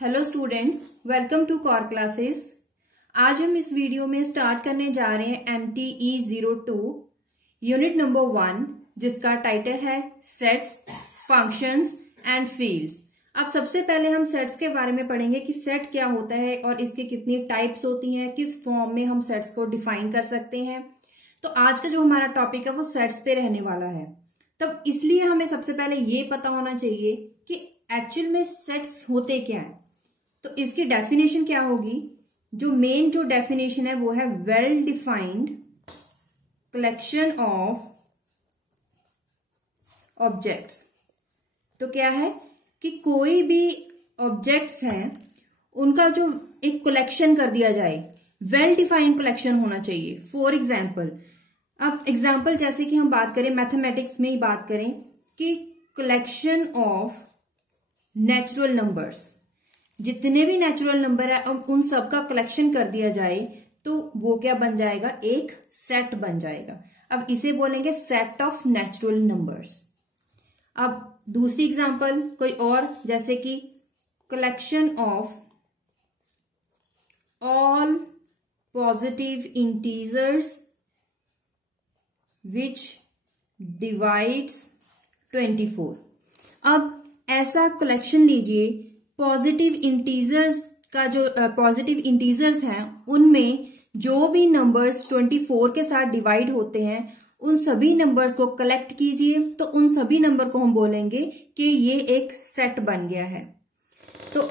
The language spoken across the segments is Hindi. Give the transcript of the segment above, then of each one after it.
Hello students, welcome to core classes. आज हम इस वीडियो में स्टार्ट करने जा रहे हैं MTE02 यूनिट नंबर 1, जिसका टाइटल है सेट्स, फंक्शंस एंड फील्ड्स। अब सबसे पहले हम सेट्स के बारे में पढ़ेंगे कि सेट क्या होता है और इसकी कितनी टाइप्स होती हैं, किस फॉर्म में हम सेट्स को डिफाइन कर सकते हैं। तो आज का जो हमारा टॉपिक है वो सेट्स पे रहने वाला है। तब इसलिए हमें सबसे पहले ये पता होना चाहिए कि एक्चुअल में सेट्स होते क्या हैं। तो इसकी डेफिनेशन क्या होगी? जो डेफिनेशन है वो है well defined collection of objects. तो क्या है कि कोई भी ऑब्जेक्ट्स हैं उनका जो एक कलेक्शन कर दिया जाए, वेल डिफाइंड कलेक्शन होना चाहिए। फॉर एग्जाम्पल, अब एग्जाम्पल जैसे कि हम बात करें मैथमेटिक्स में ही बात करें कि कलेक्शन ऑफ नेचुरल नंबर्स, जितने भी नेचुरल नंबर है अब उन सब का कलेक्शन कर दिया जाए तो वो क्या बन जाएगा? एक सेट बन जाएगा। अब इसे बोलेंगे सेट ऑफ नेचुरल नंबर्स। अब दूसरी एग्जांपल कोई और, जैसे कि collection of all positive integers which divides 24। अब ऐसा कलेक्शन लीजिए, पॉजिटिव इंटीजर्स का जो पॉजिटिव इंटीजर्स हैं उनमें जो भी नंबर्स 24 के साथ डिवाइड होते हैं उन सभी नंबर्स को कलेक्ट कीजिए, तो उन सभी नंबर को हम बोलेंगे कि ये एक सेट बन गया है। तो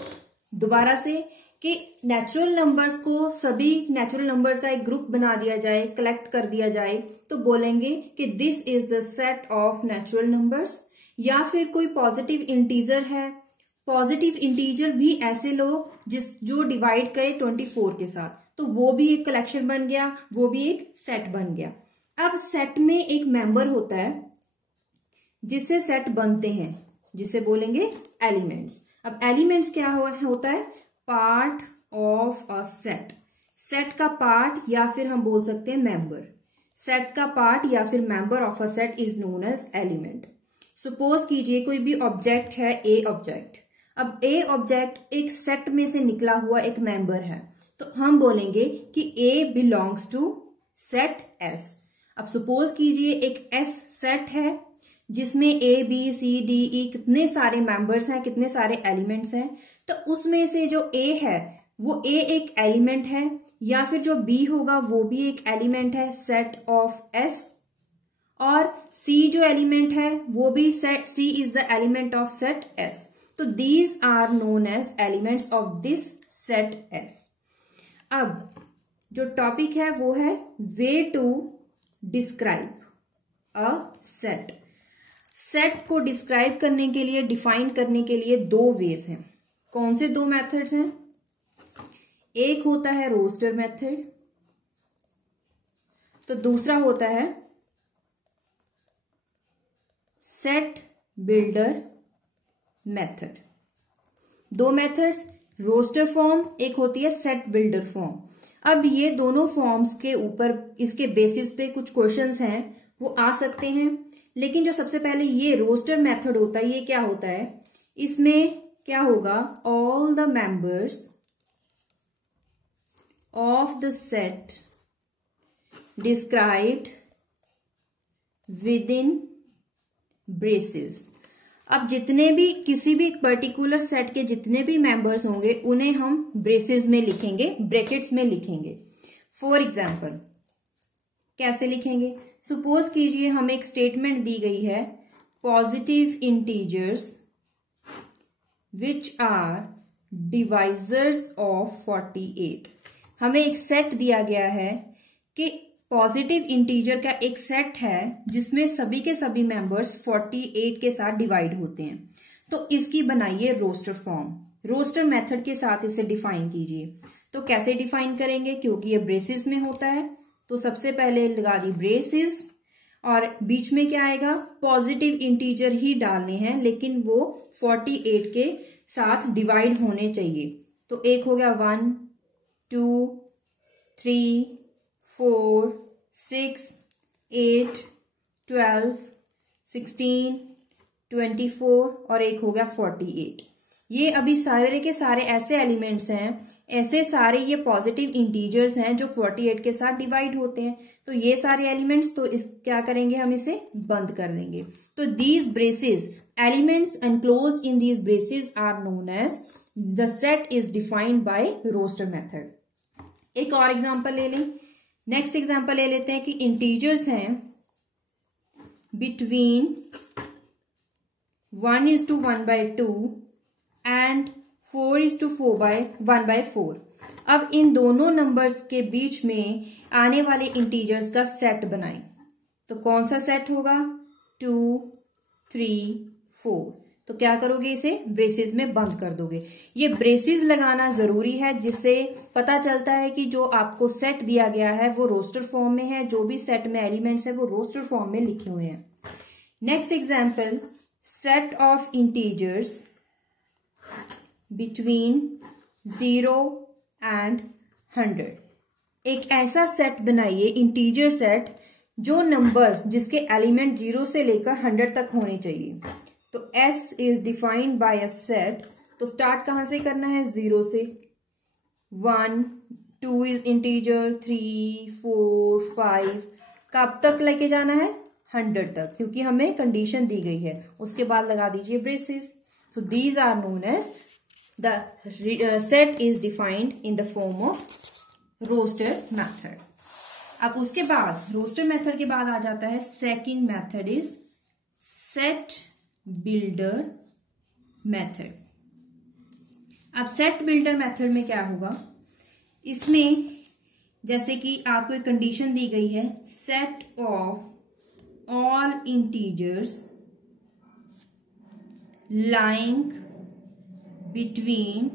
दोबारा से कि नेचुरल नंबर्स को, सभी नेचुरल नंबर्स का एक ग्रुप बना दिया जाए, कलेक्ट कर दिया जाए, तो बोलेंगे कि this is the set of natural numbers. या फिर कोई पॉजिटिव इंटीजर है, पॉजिटिव इंटीजर भी ऐसे लोग जो डिवाइड करे 24 के साथ, तो वो भी एक कलेक्शन बन गया, वो भी एक सेट बन गया। अब सेट में एक मेंबर होता है जिससे सेट बनते हैं, जिसे बोलेंगे एलिमेंट्स। अब एलिमेंट्स क्या होता है? Part of a set. Set का पार्ट या फिर हम बोल सकते हैं मेंबर। सेट का पार्ट या फिर member of a set is known as element. Suppose कीजिए कोई भी ऑब्जेक्ट है, ए ऑब्जेक्ट। अब ए ऑब्जेक्ट एक सेट में से निकला हुआ एक मेंबर है, तो हम बोलेंगे कि ए बिलोंग्स टू सेट एस। अब सपोज कीजिए एक एस सेट है जिसमें ए बी सी डी ई कितने सारे मेंबर्स हैं, कितने सारे एलिमेंट्स हैं। तो उसमें से जो ए है वो ए एक एलिमेंट है, या फिर जो बी होगा वो भी एक एलिमेंट है सेट ऑफ एस, और सी जो एलिमेंट है वो भी set, c is the element of set s. तो these are known as elements of this set s. अब जो टॉपिक है वो है way to describe a set. Set को डिस्क्राइब करने के लिए, डिफाइन करने के लिए दो वेज हैं। कौन से दो मेथड्स हैं? एक होता है रोस्टर मेथड, तो दूसरा होता है सेट बिल्डर मेथड। दो मेथड्स, रोस्टर फॉर्म, एक होती है सेट बिल्डर फॉर्म। अब ये दोनों फॉर्म्स के ऊपर, इसके बेसिस पे कुछ क्वेश्चंस हैं वो आ सकते हैं। लेकिन जो सबसे पहले ये रोस्टर मेथड होता है, ये क्या होता है? इसमें क्या होगा? All the members of the set described with in braces. अब जितने भी किसी भी पर्टिकुलर सेट के जितने भी मेंबर्स होंगे उन्हें हम ब्रेसेस में लिखेंगे, ब्रैकेट्स में लिखेंगे। फॉर एग्जाम्पल कैसे लिखेंगे? सपोज कीजिए हमें एक स्टेटमेंट दी गई है, positive integers which are divisors of 48। हमें एक सेट दिया गया है कि पॉजिटिव इंटीजर का एक सेट है जिसमें सभी के सभी मेंबर्स 48 के साथ डिवाइड होते हैं। तो इसकी बनाइए रोस्टर फॉर्म। रोस्टर मेथड के साथ इसे डिफाइन कीजिए। तो कैसे डिफाइन करेंगे? क्योंकि ये ब्रेसेस में होता है तो सबसे पहले लगा दी ब्रेसेस, और बीच में क्या आएगा? पॉजिटिव इंटीजर ही डालने हैं, लेकिन वो 48 के साथ डिवाइड होने चाहिए। तो एक हो गया 1 2 3 4 6 8 12 16 24 और एक हो गया 48। ये अभी सारे के सारे ऐसे एलिमेंट्स हैं, ऐसे सारे ये पॉजिटिव इंटीजर्स हैं जो 48 के साथ डिवाइड होते हैं। तो ये सारे एलिमेंट्स, तो इस क्या करेंगे, हम इसे बंद कर देंगे। तो these braces, elements enclose in these braces are known as the set is defined by roster method. एक और एग्जांपल ले लें। नेक्स्ट एग्जांपल ले लेते हैं कि इंटीजर्स हैं बिटवीन 1:1/2 एंड 4:1/4। अब इन दोनों नंबर्स के बीच में आने वाले इंटीजर्स का सेट बनाएं। तो कौन सा सेट होगा, 2, 3, 4। तो क्या करोगे, इसे ब्रेसेस में बंद कर दोगे। ये ब्रेसेस लगाना जरूरी है, जिससे पता चलता है कि जो आपको सेट दिया गया है वो रोस्टर फॉर्म में है, जो भी सेट में एलिमेंट्स है वो रोस्टर फॉर्म में लिखे हुए हैं। Next example, set of integers between 0 and 100। एक ऐसा सेट बनाइए, इंटीजर सेट, जो नंबर जिसके एलिमेंट 0 से लेकर 100 तक होने चाहिए। तो S is defined bye a set. तो स्टार्ट कहां से करना है, 0 से। 1, 2 इज इंटीजर, 3, 4, 5 कब तक लेके जाना है, 100 तक, क्योंकि हमें कंडीशन दी गई है। उसके बाद लगा दीजिए braces. So these are known as the set is defined in the form of roster method. अब उसके बाद रोस्टर मेथड के बाद आ जाता है second method is set builder method. अब सेट बिल्डर मेथड में क्या होगा, इसमें जैसे कि आपको एक कंडीशन दी गई है, set of all integers lying between,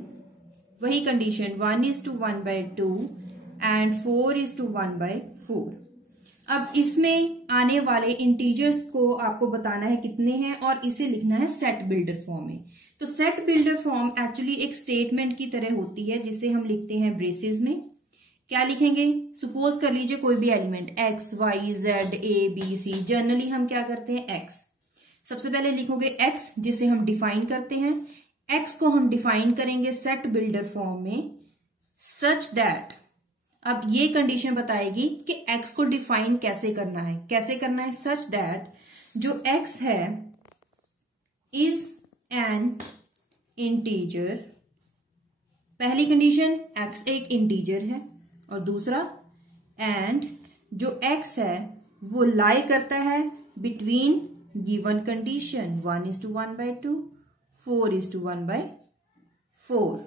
वही कंडीशन 1:1/2 एंड 4:1/4। अब इसमें आने वाले इंटीजर्स को आपको बताना है कितने हैं, और इसे लिखना है सेट बिल्डर फॉर्म में। तो सेट बिल्डर फॉर्म एक्चुअली एक स्टेटमेंट की तरह होती है, जिसे हम लिखते हैं ब्रेसेस में। क्या लिखेंगे, सपोज कर लीजिए कोई भी element x, y, z, a, b, c। Generally हम क्या करते हैं, x। सबसे पहले लिखोगे x, जिसे हम डिफाइन करते हैं। x को हम डिफाइन करेंगे सेट बिल्डर फॉर्म में, सच दैट, अब ये कंडीशन बताएगी कि x को डिफाइन कैसे करना है। कैसे करना है, सच दैट जो x है इज एन इंटीजर। पहली कंडीशन, x एक इंटीजर है, और दूसरा एंड जो x है वो लाई करता है बिटवीन गिवन कंडीशन 1:1/2, 4:1/4।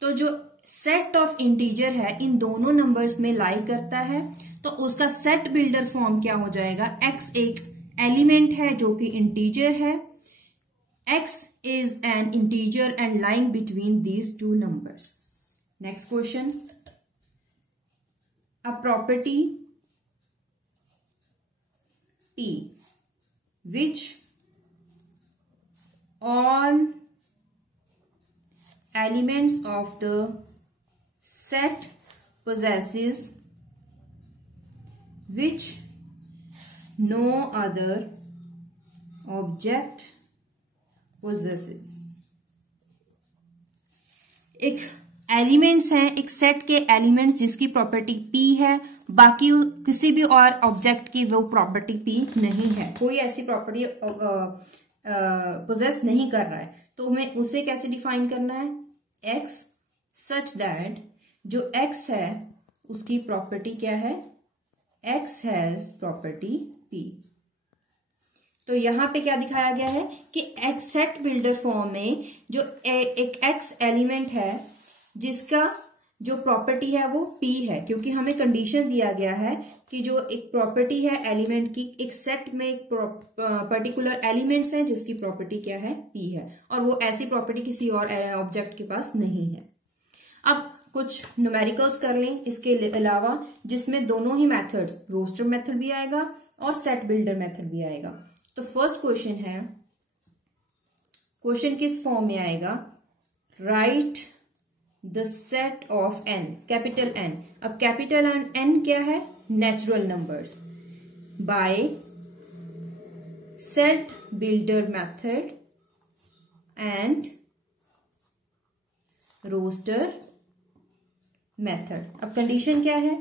तो जो सेट ऑफ इंटीजर है इन दोनों नंबर्स में लाई करता है, तो उसका सेट बिल्डर फॉर्म क्या हो जाएगा, x एक एलिमेंट है जो कि इंटीजर है, x is N integer and lying between these two numbers. Next question, a property P which all elements of the set possesses, which no other object possesses। एक एलिमेंट्स हैं, एक सेट के एलिमेंट्स जिसकी प्रॉपर्टी P है, बाकी किसी भी और ऑब्जेक्ट की वो प्रॉपर्टी P नहीं है, कोई ऐसी प्रॉपर्टी पोजेस नहीं कर रहा है। तो हमें उसे कैसे डिफाइन करना है, x सच दैट जो x है उसकी प्रॉपर्टी क्या है, x हैज प्रॉपर्टी P। तो यहां पे क्या दिखाया गया है कि x सेट बिल्डर फॉर्म में जो एक x एलिमेंट है जिसका जो प्रॉपर्टी है वो P है, क्योंकि हमें कंडीशन दिया गया है कि जो एक प्रॉपर्टी है एलिमेंट की, एक सेट में एक पर्टिकुलर एलिमेंट्स हैं जिसकी प्रॉपर्टी क्या है, P है, और वो ऐसी प्रॉपर्टी किसी और ऑब्जेक्ट के पास नहीं है। अब कुछ न्यूमेरिकल्स कर लें इसके अलावा, जिसमें दोनों ही मेथड्स, रोस्टर मेथड भी आएगा और सेट बिल्डर मेथड भी आएगा। तो फर्स्ट क्वेश्चन है, क्वेश्चन किस फॉर्म में आएगा, write the set of n, capital N। अब कैपिटल N क्या है, natural numbers, by set builder method and roster method. अब कंडीशन क्या है,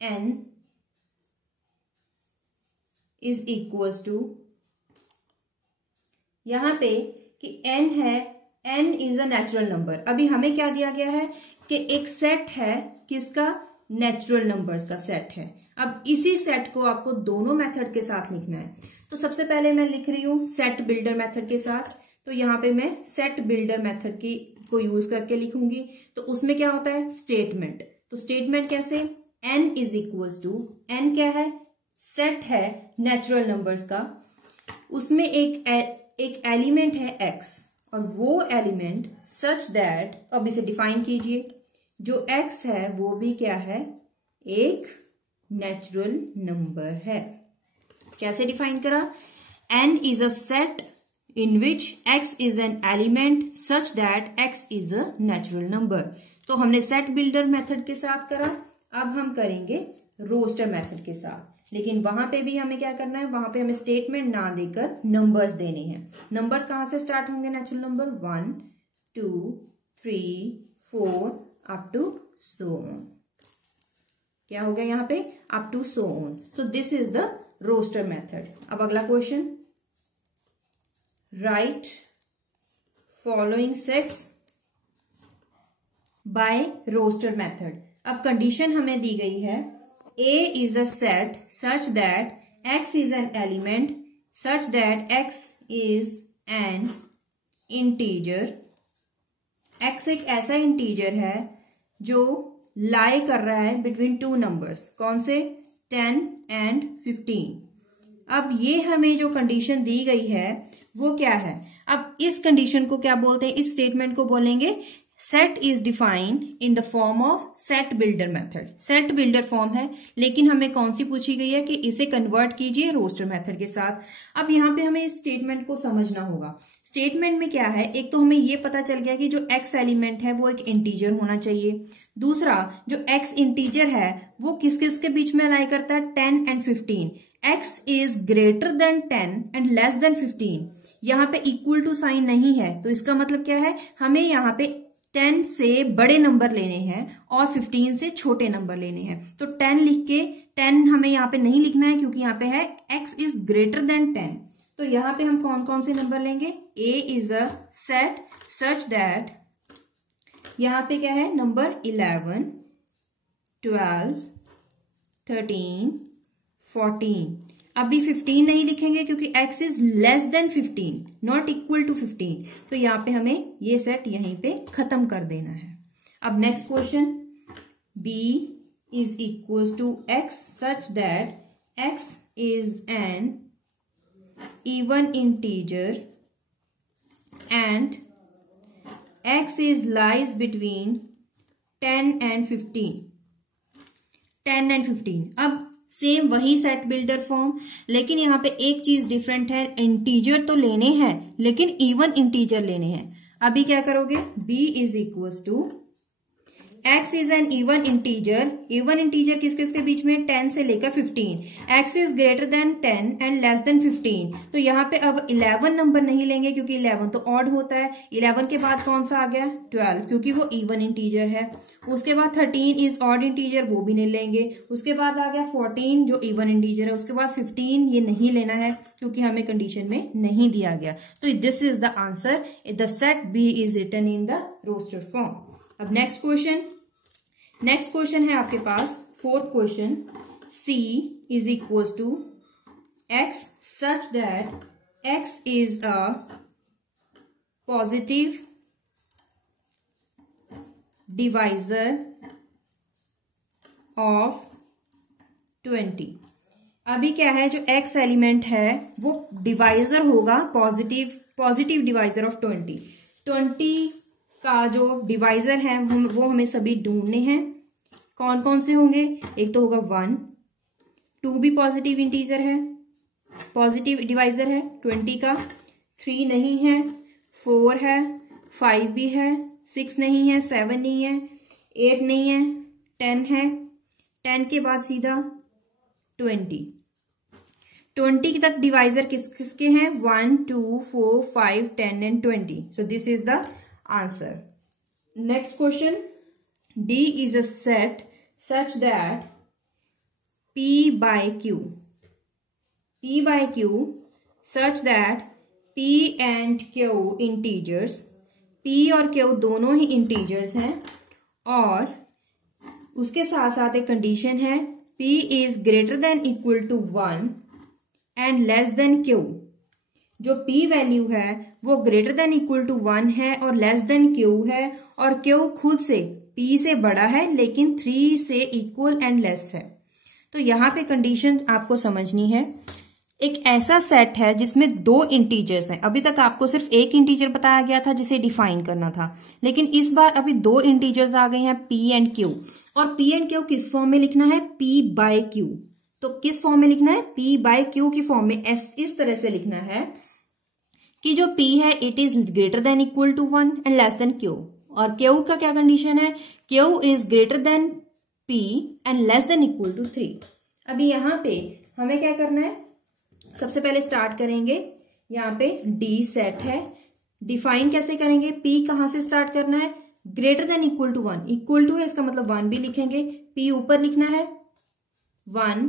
n इज इक्वल्स टू, यहां पे कि n है, n is a natural number. अभी हमें क्या दिया गया है कि एक सेट है, किसका, नेचुरल नंबर्स का सेट है। अब इसी सेट को आपको दोनों मेथड के साथ लिखना है। तो सबसे पहले मैं लिख रही हूं सेट बिल्डर मेथड के साथ। तो यहां पे मैं सेट बिल्डर मेथड की को यूज करके लिखूंगी। तो उसमें क्या होता है, स्टेटमेंट। तो स्टेटमेंट कैसे, n is equals to, n क्या है, सेट है नेचुरल नंबर्स का, उसमें एक एलिमेंट है x, और वो एलिमेंट सच दैट, अब इसे डिफाइन कीजिए, जो x है वो भी क्या है, एक नेचुरल नंबर है। कैसे डिफाइन करा, n is a set in which x is an element such that x is a natural number। तो हमने सेट बिल्डर मेथड के साथ करा, अब हम करेंगे रोस्टर मेथड के साथ। लेकिन वहां पे भी हमें क्या करना है, वहां पे हमें स्टेटमेंट ना देकर नंबर्स देने हैं। नंबर्स कहां से स्टार्ट होंगे, natural number 1 2 3 4 up to so on. क्या हो गया यहाँ पे, up to so on. So this is the roster method. अब अगला question, write following sets by roster method. अब कंडीशन हमें दी गई है, A is a set such that x is an element such that x is an integer। x एक ऐसा इंटीजर है जो लाई कर रहा है बिटवीन टू नंबर्स, कौन से, 10 एंड 15। अब ये हमें जो कंडीशन दी गई है वो क्या है, अब इस कंडीशन को क्या बोलते हैं, इस स्टेटमेंट को बोलेंगे set is defined in the form of set builder method. Set builder form है, लेकिन हमें कौन सी पूछी गई है कि इसे कन्वर्ट कीजिए रोस्टर मेथड के साथ। अब यहाँ पे हमें इस स्टेटमेंट को समझना होगा। स्टेटमेंट में क्या है, एक तो हमें ये पता चल गया कि जो x एलिमेंट है वो एक इंटीजर होना चाहिए। दूसरा, जो x इंटीजर है वो किस किस के बीच में अलाई करता है, 10 and 15। x is greater then 10 and less than 15। यहाँ पे इक्वल टू साइन नहीं है, तो इसका मतलब क्या है, हमें यहाँ पे 10 से बड़े नंबर लेने हैं और 15 से छोटे नंबर लेने हैं। तो 10 लिख के, 10 हमें यहाँ पे नहीं लिखना है क्योंकि यहाँ पे है x इज ग्रेटर देन 10। तो यहाँ पे हम कौन कौन से नंबर लेंगे, a is a set such that, यहाँ पे क्या है, नंबर 11 12 13 14। अभी 15 नहीं लिखेंगे क्योंकि x is less than 15, not equal to 15। तो यहाँ पे हमें ये सेट यहीं पे खत्म कर देना है। अब next question, b is equal to x such that x is an even integer and x is lies between 10 and 15। 10 and 15। अब सेम वही सेट बिल्डर फॉर्म, लेकिन यहाँ पे एक चीज डिफरेंट है, इंटीजर तो लेने हैं लेकिन इवन इंटीजर लेने हैं। अभी क्या करोगे, b is equal to x is an even integer. Even integer किस किस के बीच में, 10 से लेकर 15। x is greater then 10 and less than 15। तो यहाँ पे अब 11 नंबर नहीं लेंगे क्योंकि 11 तो ऑड होता है। 11 के बाद कौन सा आ गया, 12, क्योंकि वो इवन इंटीजर है। उसके बाद 13 इज ऑड इंटीजर, वो भी नहीं लेंगे। उसके बाद आ गया 14 जो इवन इंटीजर है। उसके बाद 15 ये नहीं लेना है क्योंकि हमें कंडीशन में नहीं दिया गया। तो this is the answer, the set b is written in the roster form. अब नेक्स्ट क्वेश्चन है आपके पास, fourth question, c is equal to x such that x is a positive divisor of 20। अभी क्या है, जो x एलिमेंट है वो डिवाइजर होगा, पॉजिटिव डिवाइजर ऑफ 20। 20 का जो डिवाइजर है वो हमें सभी ढूंढने हैं। कौन कौन से होंगे, एक तो होगा 1, 2 भी पॉजिटिव इंटीजर है, पॉजिटिव डिवाइजर है 20 का। 3 नहीं है, 4 है, 5 भी है, 6 नहीं है, 7 नहीं है, 8 नहीं है, 10 है। 10 के बाद सीधा 20 तक डिवाइजर किसके हैं, 1 2 4 5 10 and 20। So this is the answer. Next question, D is a set such that P by Q such that P and Q integers, P और Q दोनों ही integers हैं, और उसके साथ साथ एक कंडीशन है P is greater than equal to 1 and less than Q। जो P वैल्यू है वो greater than equal to 1 है और less than Q है, और Q खुद से P से बड़ा है लेकिन 3 से equal and less है। तो यहाँ पे कंडीशन आपको समझनी है। एक ऐसा सेट है जिसमें दो इंटीजर्स हैं। अभी तक आपको सिर्फ एक इंटीजर बताया गया था जिसे डिफाइन करना था, लेकिन इस बार अभी दो इंटीजर्स आ गए हैं P एंड Q, और P एंड Q किस फॉर्म में लिखना है? P by Q। तो किस फॉर्म में लिखना है? P बाय Q की फॉर्म में इस तरह से लिखना है कि जो P है it is greater than equal to 1 and less than Q, और Q का क्या कंडीशन है? Q is greater than P and less than equal to 3। अभी यहाँ पे हमें क्या करना है? सबसे पहले स्टार्ट करेंगे, यहाँ पे D सेट है, डिफाइन कैसे करेंगे? P कहाँ से स्टार्ट करना है? Greater than equal to 1, equal to है इसका मतलब 1 भी लिखेंगे, P ऊपर लिखना है 1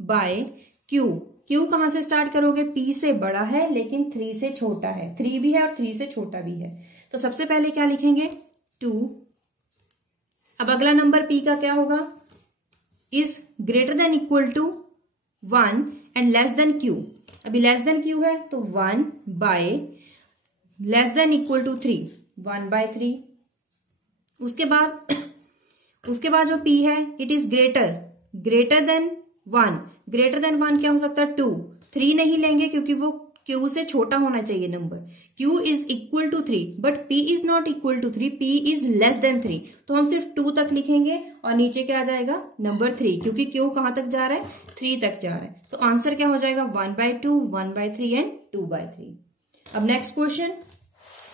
बाय Q। Q कहाँ से स्टार्ट करोगे? P से बड़ा है लेकिन 3 से छोटा है, 3 भी है और 3 से छोटा भी है, तो सबसे पहले क्या लिखेंगे? 2। अब अगला नंबर P का क्या होगा? Is greater than equal to 1 and less than Q। अभी लेस देन Q है तो 1 by less than equal to 3, 1 by 3। उसके बाद जो P है it is greater than 1। Greater than 1 क्या हो सकता है? 2। 3 नहीं लेंगे क्योंकि वो Q से छोटा होना चाहिए number. Q is equal to 3 but P is not equal to 3, P is less than 3, तो हम सिर्फ 2 तक लिखेंगे और नीचे क्या आ जाएगा? नंबर 3, क्योंकि Q कहां तक जा रहा है? 3 तक जा रहा है, तो आंसर क्या हो जाएगा? 1 बाय 2, 1 बाय 3 एंड 2 बाय 3। अब नेक्स्ट क्वेश्चन,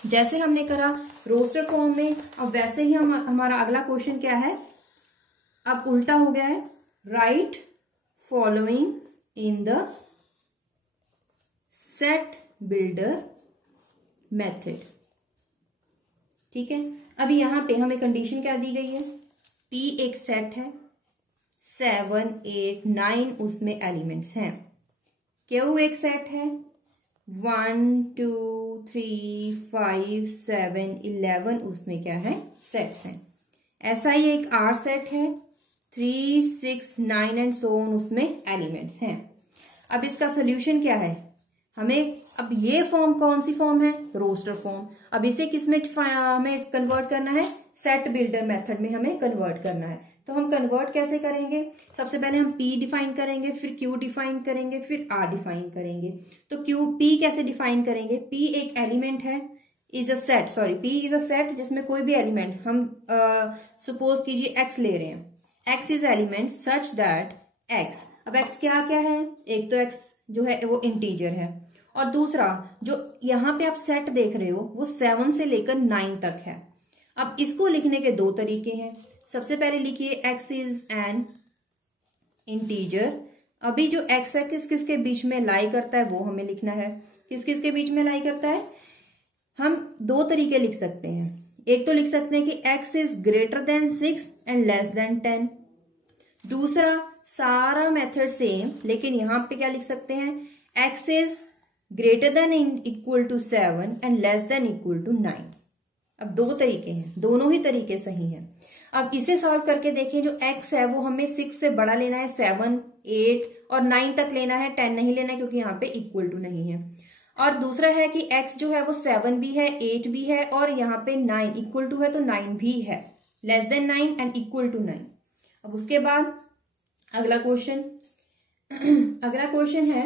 जैसे हमने करा रोस्टर फॉर्म में, अब वैसे ही हमारा अगला क्वेश्चन क्या है? अब उल्टा हो गया है, right following in the set builder method. ठीक है, अभी यहां पे हमें कंडीशन क्या दी गई है? P एक सेट है, 7, 8, 9 उसमें एलिमेंट्स हैं। Q एक सेट है, 1, 2, 3, 5, 7, 11 उसमें क्या है? सेट्स हैं। ऐसा ही एक R सेट है, 3, 6, 9 एंड सो ऑन उसमें एलिमेंट्स हैं। अब इसका सोल्यूशन क्या है? हमें अब ये फॉर्म कौन सी फॉर्म है? Roster form. अब इसे किसमें हमें कन्वर्ट करना है? सेट बिल्डर मेथड में हमें कन्वर्ट करना है। तो हम कन्वर्ट कैसे करेंगे? सबसे पहले हम P डिफाइन करेंगे, फिर Q डिफाइन करेंगे, फिर R डिफाइन करेंगे। तो P कैसे डिफाइन करेंगे? P एक एलिमेंट है, P इज अ सेट जिसमें कोई भी एलिमेंट, हम सपोज कीजिए X ले रहे हैं, X is element such that X। अब X क्या क्या है? एक तो X जो है वो इंटीजर है, और दूसरा जो यहाँ पे आप सेट देख रहे हो वो 7 से लेकर 9 तक है। अब इसको लिखने के दो तरीके हैं। सबसे पहले लिखिए X इज एन इंटीजर। अभी जो X है किस किस के बीच में लाई करता है वो हमें लिखना है। किस किस के बीच में लाई करता है? हम दो तरीके लिख सकते हैं। एक तो लिख सकते हैं कि X is greater then 6 and less then 10। दूसरा सारा मेथड सेम, लेकिन यहां पे क्या लिख सकते हैं? X is greater than equal to 7 and less than equal to 9। अब दो तरीके हैं, दोनों ही तरीके सही हैं। अब इसे सॉल्व करके देखें, जो X है वो हमें 6 से बड़ा लेना है, 7, 8 और 9 तक लेना है, 10 नहीं लेना है क्योंकि यहाँ पे इक्वल टू नहीं है। और दूसरा है कि X जो है वो 7 भी है, 8 भी है और यहाँ पे 9 इक्वल टू है तो 9 भी है, less than 9 and equal to 9। अब उसके बाद अगला क्वेश्चन है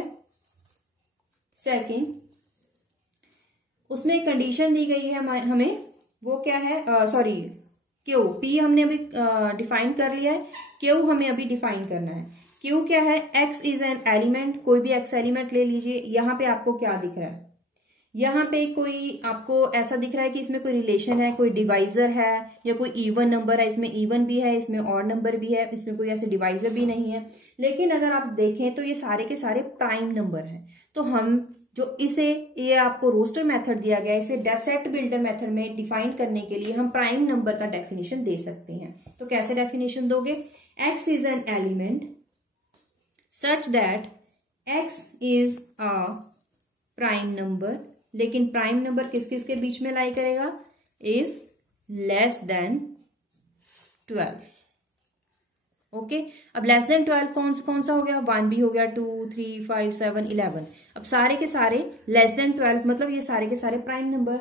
सेकंड। उसमें एक कंडीशन दी गई है हमें, वो क्या है? Q, P हमने अभी डिफाइन कर लिया है, Q हमें अभी डिफाइन करना है। Q क्या है? X इज एन एलिमेंट, कोई भी X एलिमेंट ले लीजिए। यहाँ पे आपको क्या दिख रहा है? यहाँ पे कोई आपको ऐसा दिख रहा है कि इसमें कोई रिलेशन है, कोई डिवाइजर है या कोई इवन नंबर है। इसमें इवन भी है, इसमें ऑड नंबर भी है, इसमें कोई ऐसे डिवाइजर भी नहीं है। लेकिन अगर आप देखें तो ये सारे के सारे प्राइम नंबर हैं। तो हम जो इसे ये आपको रोस्टर मेथड दिया गया है, इसे सेट बिल्डर मेथड में डिफाइन करने के लिए हम प्राइम नंबर का डेफिनेशन दे सकते हैं। तो कैसे डेफिनेशन दोगे? x is an element such that x is a prime number, लेकिन प्राइम नंबर किस किस के बीच में लाई करेगा? Is less then 12। ओके, अब लेस देन 12 कौन सा हो गया? 1 भी हो गया, 2, 3, 5, 7, 11। अब सारे के सारे लेस देन 12 मतलब ये सारे के सारे प्राइम नंबर।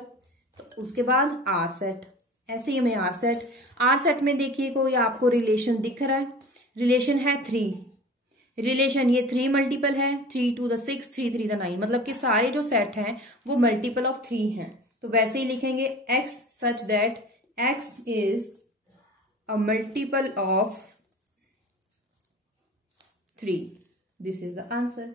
तो उसके बाद आर सेट, ऐसे ही हमें आर सेट में देखिए कोई आपको रिलेशन दिख रहा है, रिलेशन है 3। रिलेशन ये 3 मल्टीपल है, 3 to the 6, 3 3 the 9, मतलब कि सारे जो सेट हैं वो मल्टीपल ऑफ 3 हैं। तो वैसे ही लिखेंगे x such that x is a multiple of 3। This is the answer.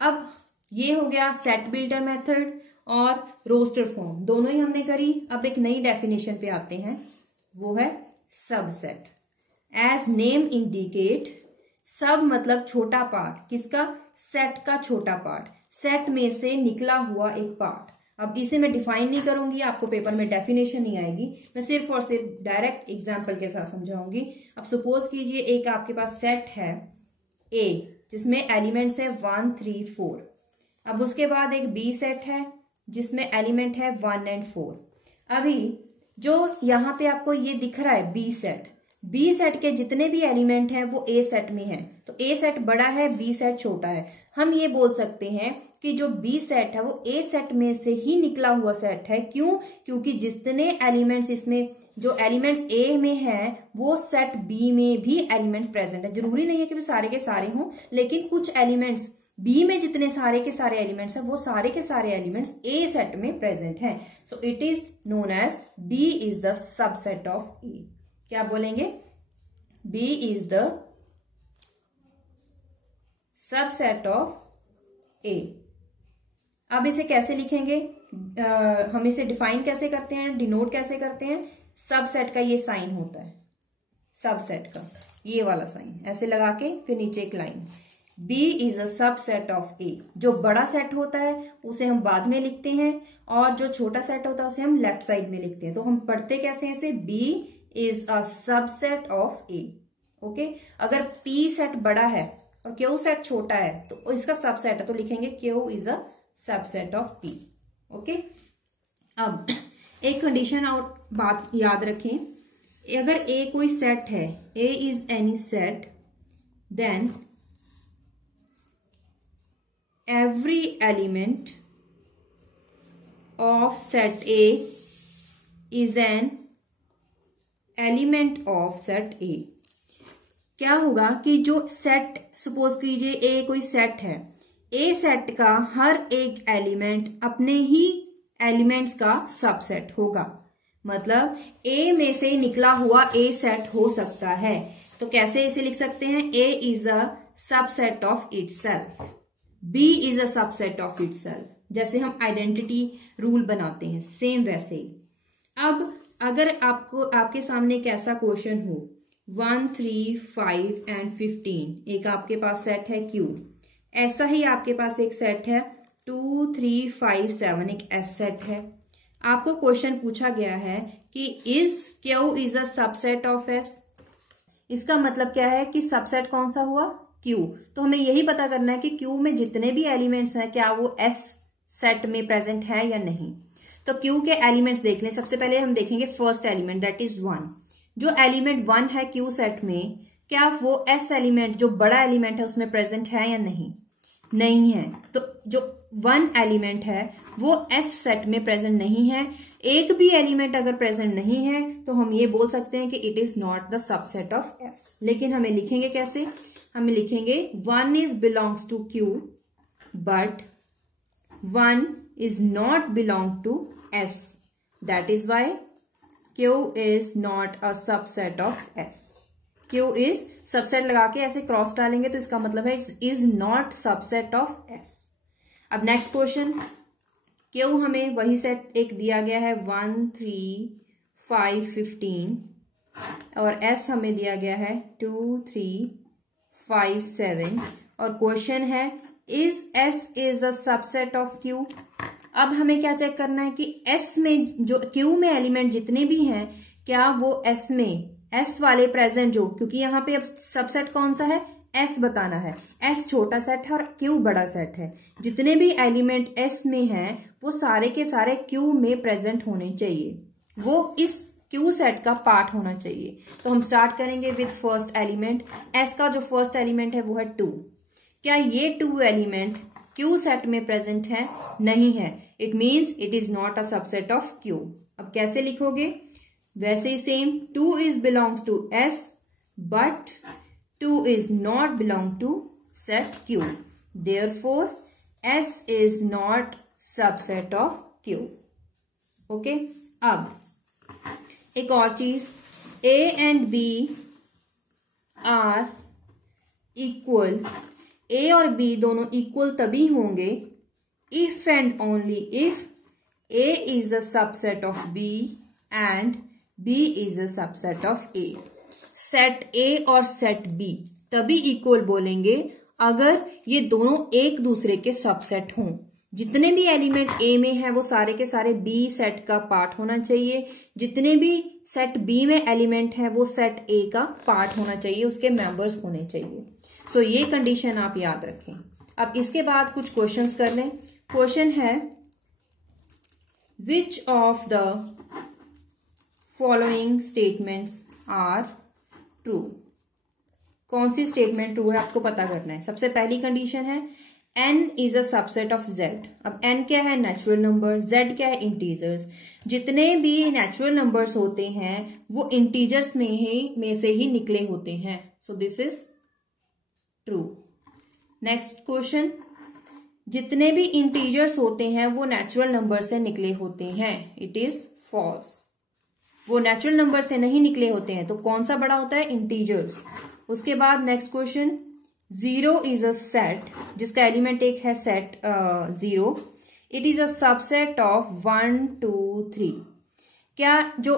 अब ये हो गया सेट बिल्डर मेथड और रोस्टर फॉर्म, दोनों ही हमने करी। अब एक नई डेफिनेशन पे आते हैं, वो है सबसेट। एज नेम इंडिकेट, सब मतलब छोटा पार्ट, किसका? सेट का छोटा पार्ट, सेट में से निकला हुआ एक पार्ट। अब इसे मैं डिफाइन नहीं करूंगी, आपको पेपर में डेफिनेशन नहीं आएगी, मैं सिर्फ और सिर्फ डायरेक्ट एग्जांपल के साथ समझाऊंगी। अब सपोज कीजिए एक आपके पास सेट है A जिसमें एलिमेंट्स है 1, 3, 4। अब उसके बाद एक B सेट है जिसमें एलिमेंट है 1 और 4। अभी जो यहाँ पे आपको ये दिख रहा है B सेट के जितने भी एलिमेंट हैं वो A सेट में हैं। तो A सेट बड़ा है, B सेट छोटा है। हम ये बोल सकते हैं कि जो B सेट है वो A सेट में से ही निकला हुआ सेट है। क्यों? क्योंकि जितने एलिमेंट्स इसमें, जो एलिमेंट्स A में हैं वो सेट B में भी एलिमेंट्स प्रेजेंट है। जरूरी नहीं है कि सारे के सारे हों, लेकिन कुछ एलिमेंट्स B में जितने सारे के सारे एलिमेंट्स हैं वो सारे के सारे एलिमेंट्स A सेट में प्रेजेंट हैं। So it is known as B is the subset of A। क्या बोलेंगे? B is the subset of A। अब इसे कैसे लिखेंगे? हम इसे डिफाइन कैसे करते हैं, डिनोट कैसे करते हैं? सबसेट का ये साइन होता है, सबसेट का ये वाला साइन ऐसे लगा के फिर नीचे एक line. B is a subset of A। जो बड़ा सेट होता है उसे हम बाद में लिखते हैं और जो छोटा सेट होता है उसे हम लेफ्ट साइड में लिखते हैं। तो हम पढ़ते कैसे हैं इसे? B is a subset of A। Okay, अगर P सेट बड़ा है और Q सेट छोटा है तो इसका सबसेट है, तो लिखेंगे Q is a subset of P। Okay, अब एक कंडीशन और बात याद रखें, अगर A कोई सेट है, A is any set, then every element of set A is an element of set A। क्या होगा कि जो सेट, सपोज कीजिए A कोई सेट है, A सेट का हर एक एलिमेंट अपने ही एलिमेंट्स का सबसेट होगा। मतलब A में से निकला हुआ A सेट हो सकता है। तो कैसे इसे लिख सकते हैं? A is a subset of itself, B is a subset of itself. जैसे हम आइडेंटिटी रूल बनाते हैं सेम वैसे ही। अब अगर आपको आपके सामने एक ऐसा क्वेश्चन हो 1, 3, 5 एंड 15, एक आपके पास सेट है Q, ऐसा ही आपके पास एक सेट है 2, 3, 5, 7, एक S सेट है। आपको क्वेश्चन पूछा गया है कि is Q is a subset of S। इसका मतलब क्या है कि सबसेट कौन सा हुआ? Q। तो हमें यही पता करना है कि Q में जितने भी एलिमेंट्स हैं क्या वो S सेट में प्रेजेंट है या नहीं। तो Q के एलिमेंट्स देख लें। सबसे पहले हम देखेंगे फर्स्ट एलिमेंट, दैट इज 1। जो एलिमेंट 1 है Q सेट में, क्या वो S एलिमेंट जो बड़ा एलिमेंट है उसमें प्रेजेंट है या नहीं? नहीं है। तो जो 1 एलिमेंट है वो S सेट में प्रेजेंट नहीं है। एक भी एलिमेंट अगर प्रेजेंट नहीं है तो हम ये बोल सकते हैं कि it is not the subset of S। लेकिन हमें लिखेंगे कैसे? हमें लिखेंगे 1 is belongs to Q but 1 is not belong to S। That is why Q is not a subset of S। Q is subset लगा के ऐसे क्रॉस डालेंगे तो इसका मतलब है it is not subset of S। अब नेक्स्ट क्वेश्चन, Q हमें वही सेट एक दिया गया है 1, 3, 5, 15 और S हमें दिया गया है 2, 3, 5, 7 और क्वेश्चन है is S is a subset of q. अब हमें क्या चेक करना है कि एस में जो क्यू में एलिमेंट जितने भी हैं क्या वो एस में एस वाले प्रेजेंट जो, क्योंकि यहाँ पे अब सबसेट कौन सा है, एस बताना है। एस छोटा सेट है और क्यू बड़ा सेट है। जितने भी एलिमेंट एस में हैं वो सारे के सारे क्यू में प्रेजेंट होने चाहिए, वो इस क्यू सेट का पार्ट होना चाहिए। तो हम स्टार्ट करेंगे विद फर्स्ट एलिमेंट। एस का जो फर्स्ट एलिमेंट है वो है 2। क्या ये 2 एलिमेंट क्यू सेट में प्रेजेंट है? नहीं है। It means it is not a subset of q. अब कैसे लिखोगे? वैसे ही same, 2 is belongs to s but 2 is not belong to set Q. Therefore, S is not subset of Q. Okay? अब एक और चीज, A and B are equal. A और B दोनों equal तभी होंगे if and only if A is a subset of B and B is a subset of A. Set ए और सेट बी तभी इक्वल बोलेंगे अगर ये दोनों एक दूसरे के सबसेट हों। जितने भी एलिमेंट ए में है वो सारे के सारे बी सेट का पार्ट होना चाहिए। जितने भी सेट बी में एलिमेंट है वो सेट ए का पार्ट होना चाहिए, उसके मेंबर्स होने चाहिए। सो ये कंडीशन आप याद रखें। अब इसके बाद कुछ क्वेश्चंस कर लें। क्वेश्चन है which of the following statements are true. कौन सी स्टेटमेंट ट्रू है आपको पता करना है। सबसे पहली कंडीशन है n is a subset of z। अब n क्या है? Natural number. z क्या है? इंटीजर्स। जितने भी नेचुरल नंबर्स होते हैं वो इंटीजर्स में से ही निकले होते हैं। सो this is true. Next question, जितने भी इंटीजर्स होते हैं वो नेचुरल नंबर से निकले होते हैं। It is false. वो नेचुरल नंबर से नहीं निकले होते हैं। तो कौन सा बड़ा होता है? इंटीजर्स। उसके बाद next question, 0 is a set जिसका एलिमेंट एक है set 0। It is a subset of 1 2 3। क्या जो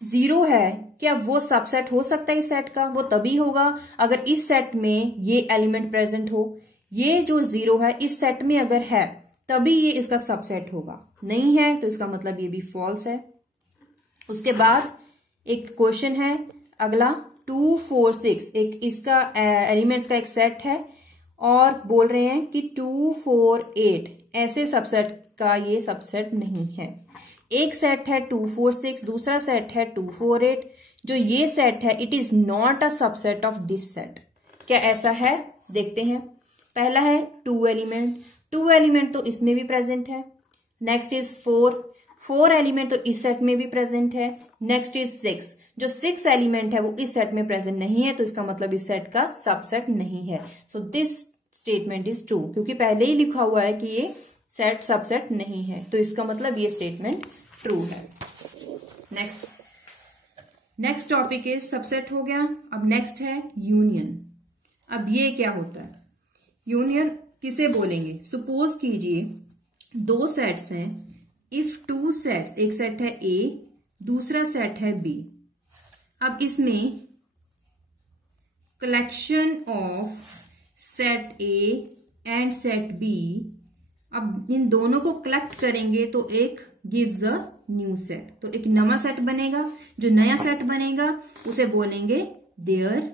0 है क्या वो सबसेट हो सकता है इस सेट का? वो तभी होगा अगर इस सेट में ये एलिमेंट प्रेजेंट हो। ये जो 0 है इस सेट में अगर है तभी ये इसका सबसेट होगा। नहीं है तो इसका मतलब ये भी फॉल्स है। उसके बाद एक क्वेश्चन है अगला, 2 4 6 एक इसका एलिमेंट्स का एक सेट है और बोल रहे हैं कि 2 4 8 ऐसे सबसेट का ये सबसेट नहीं है। एक सेट है 2 4 6, दूसरा सेट है 2 4 8। जो ये सेट है it is not a subset of this set. क्या ऐसा है? देखते हैं। पहला है 2 एलिमेंट। 2 एलिमेंट तो इसमें भी प्रेजेंट है। नेक्स्ट इज 4 एलिमेंट तो इस सेट में भी प्रेजेंट है। नेक्स्ट इज 6, जो 6 एलिमेंट है वो इस सेट में प्रेजेंट नहीं है, तो इसका मतलब इस सेट का सबसेट नहीं है। So this statement is true, क्योंकि पहले ही लिखा हुआ है कि ये सेट सबसेट नहीं है, तो इसका मतलब ये स्टेटमेंट ट्रू है। नेक्स्ट टॉपिक इज सबसेट हो गया। अब नेक्स्ट है यूनियन। अब ये क्या होता है? यूनियन किसे बोलेंगे? सपोज कीजिए 2 सेट्स हैं। इफ 2 सेट्स, एक सेट है A दूसरा सेट है B। अब इसमें collection of set A and set B, अब इन दोनों को कलेक्ट करेंगे तो एक गिव्स अ न्यू सेट, तो एक नया सेट बनेगा। जो नया सेट बनेगा उसे बोलेंगे देयर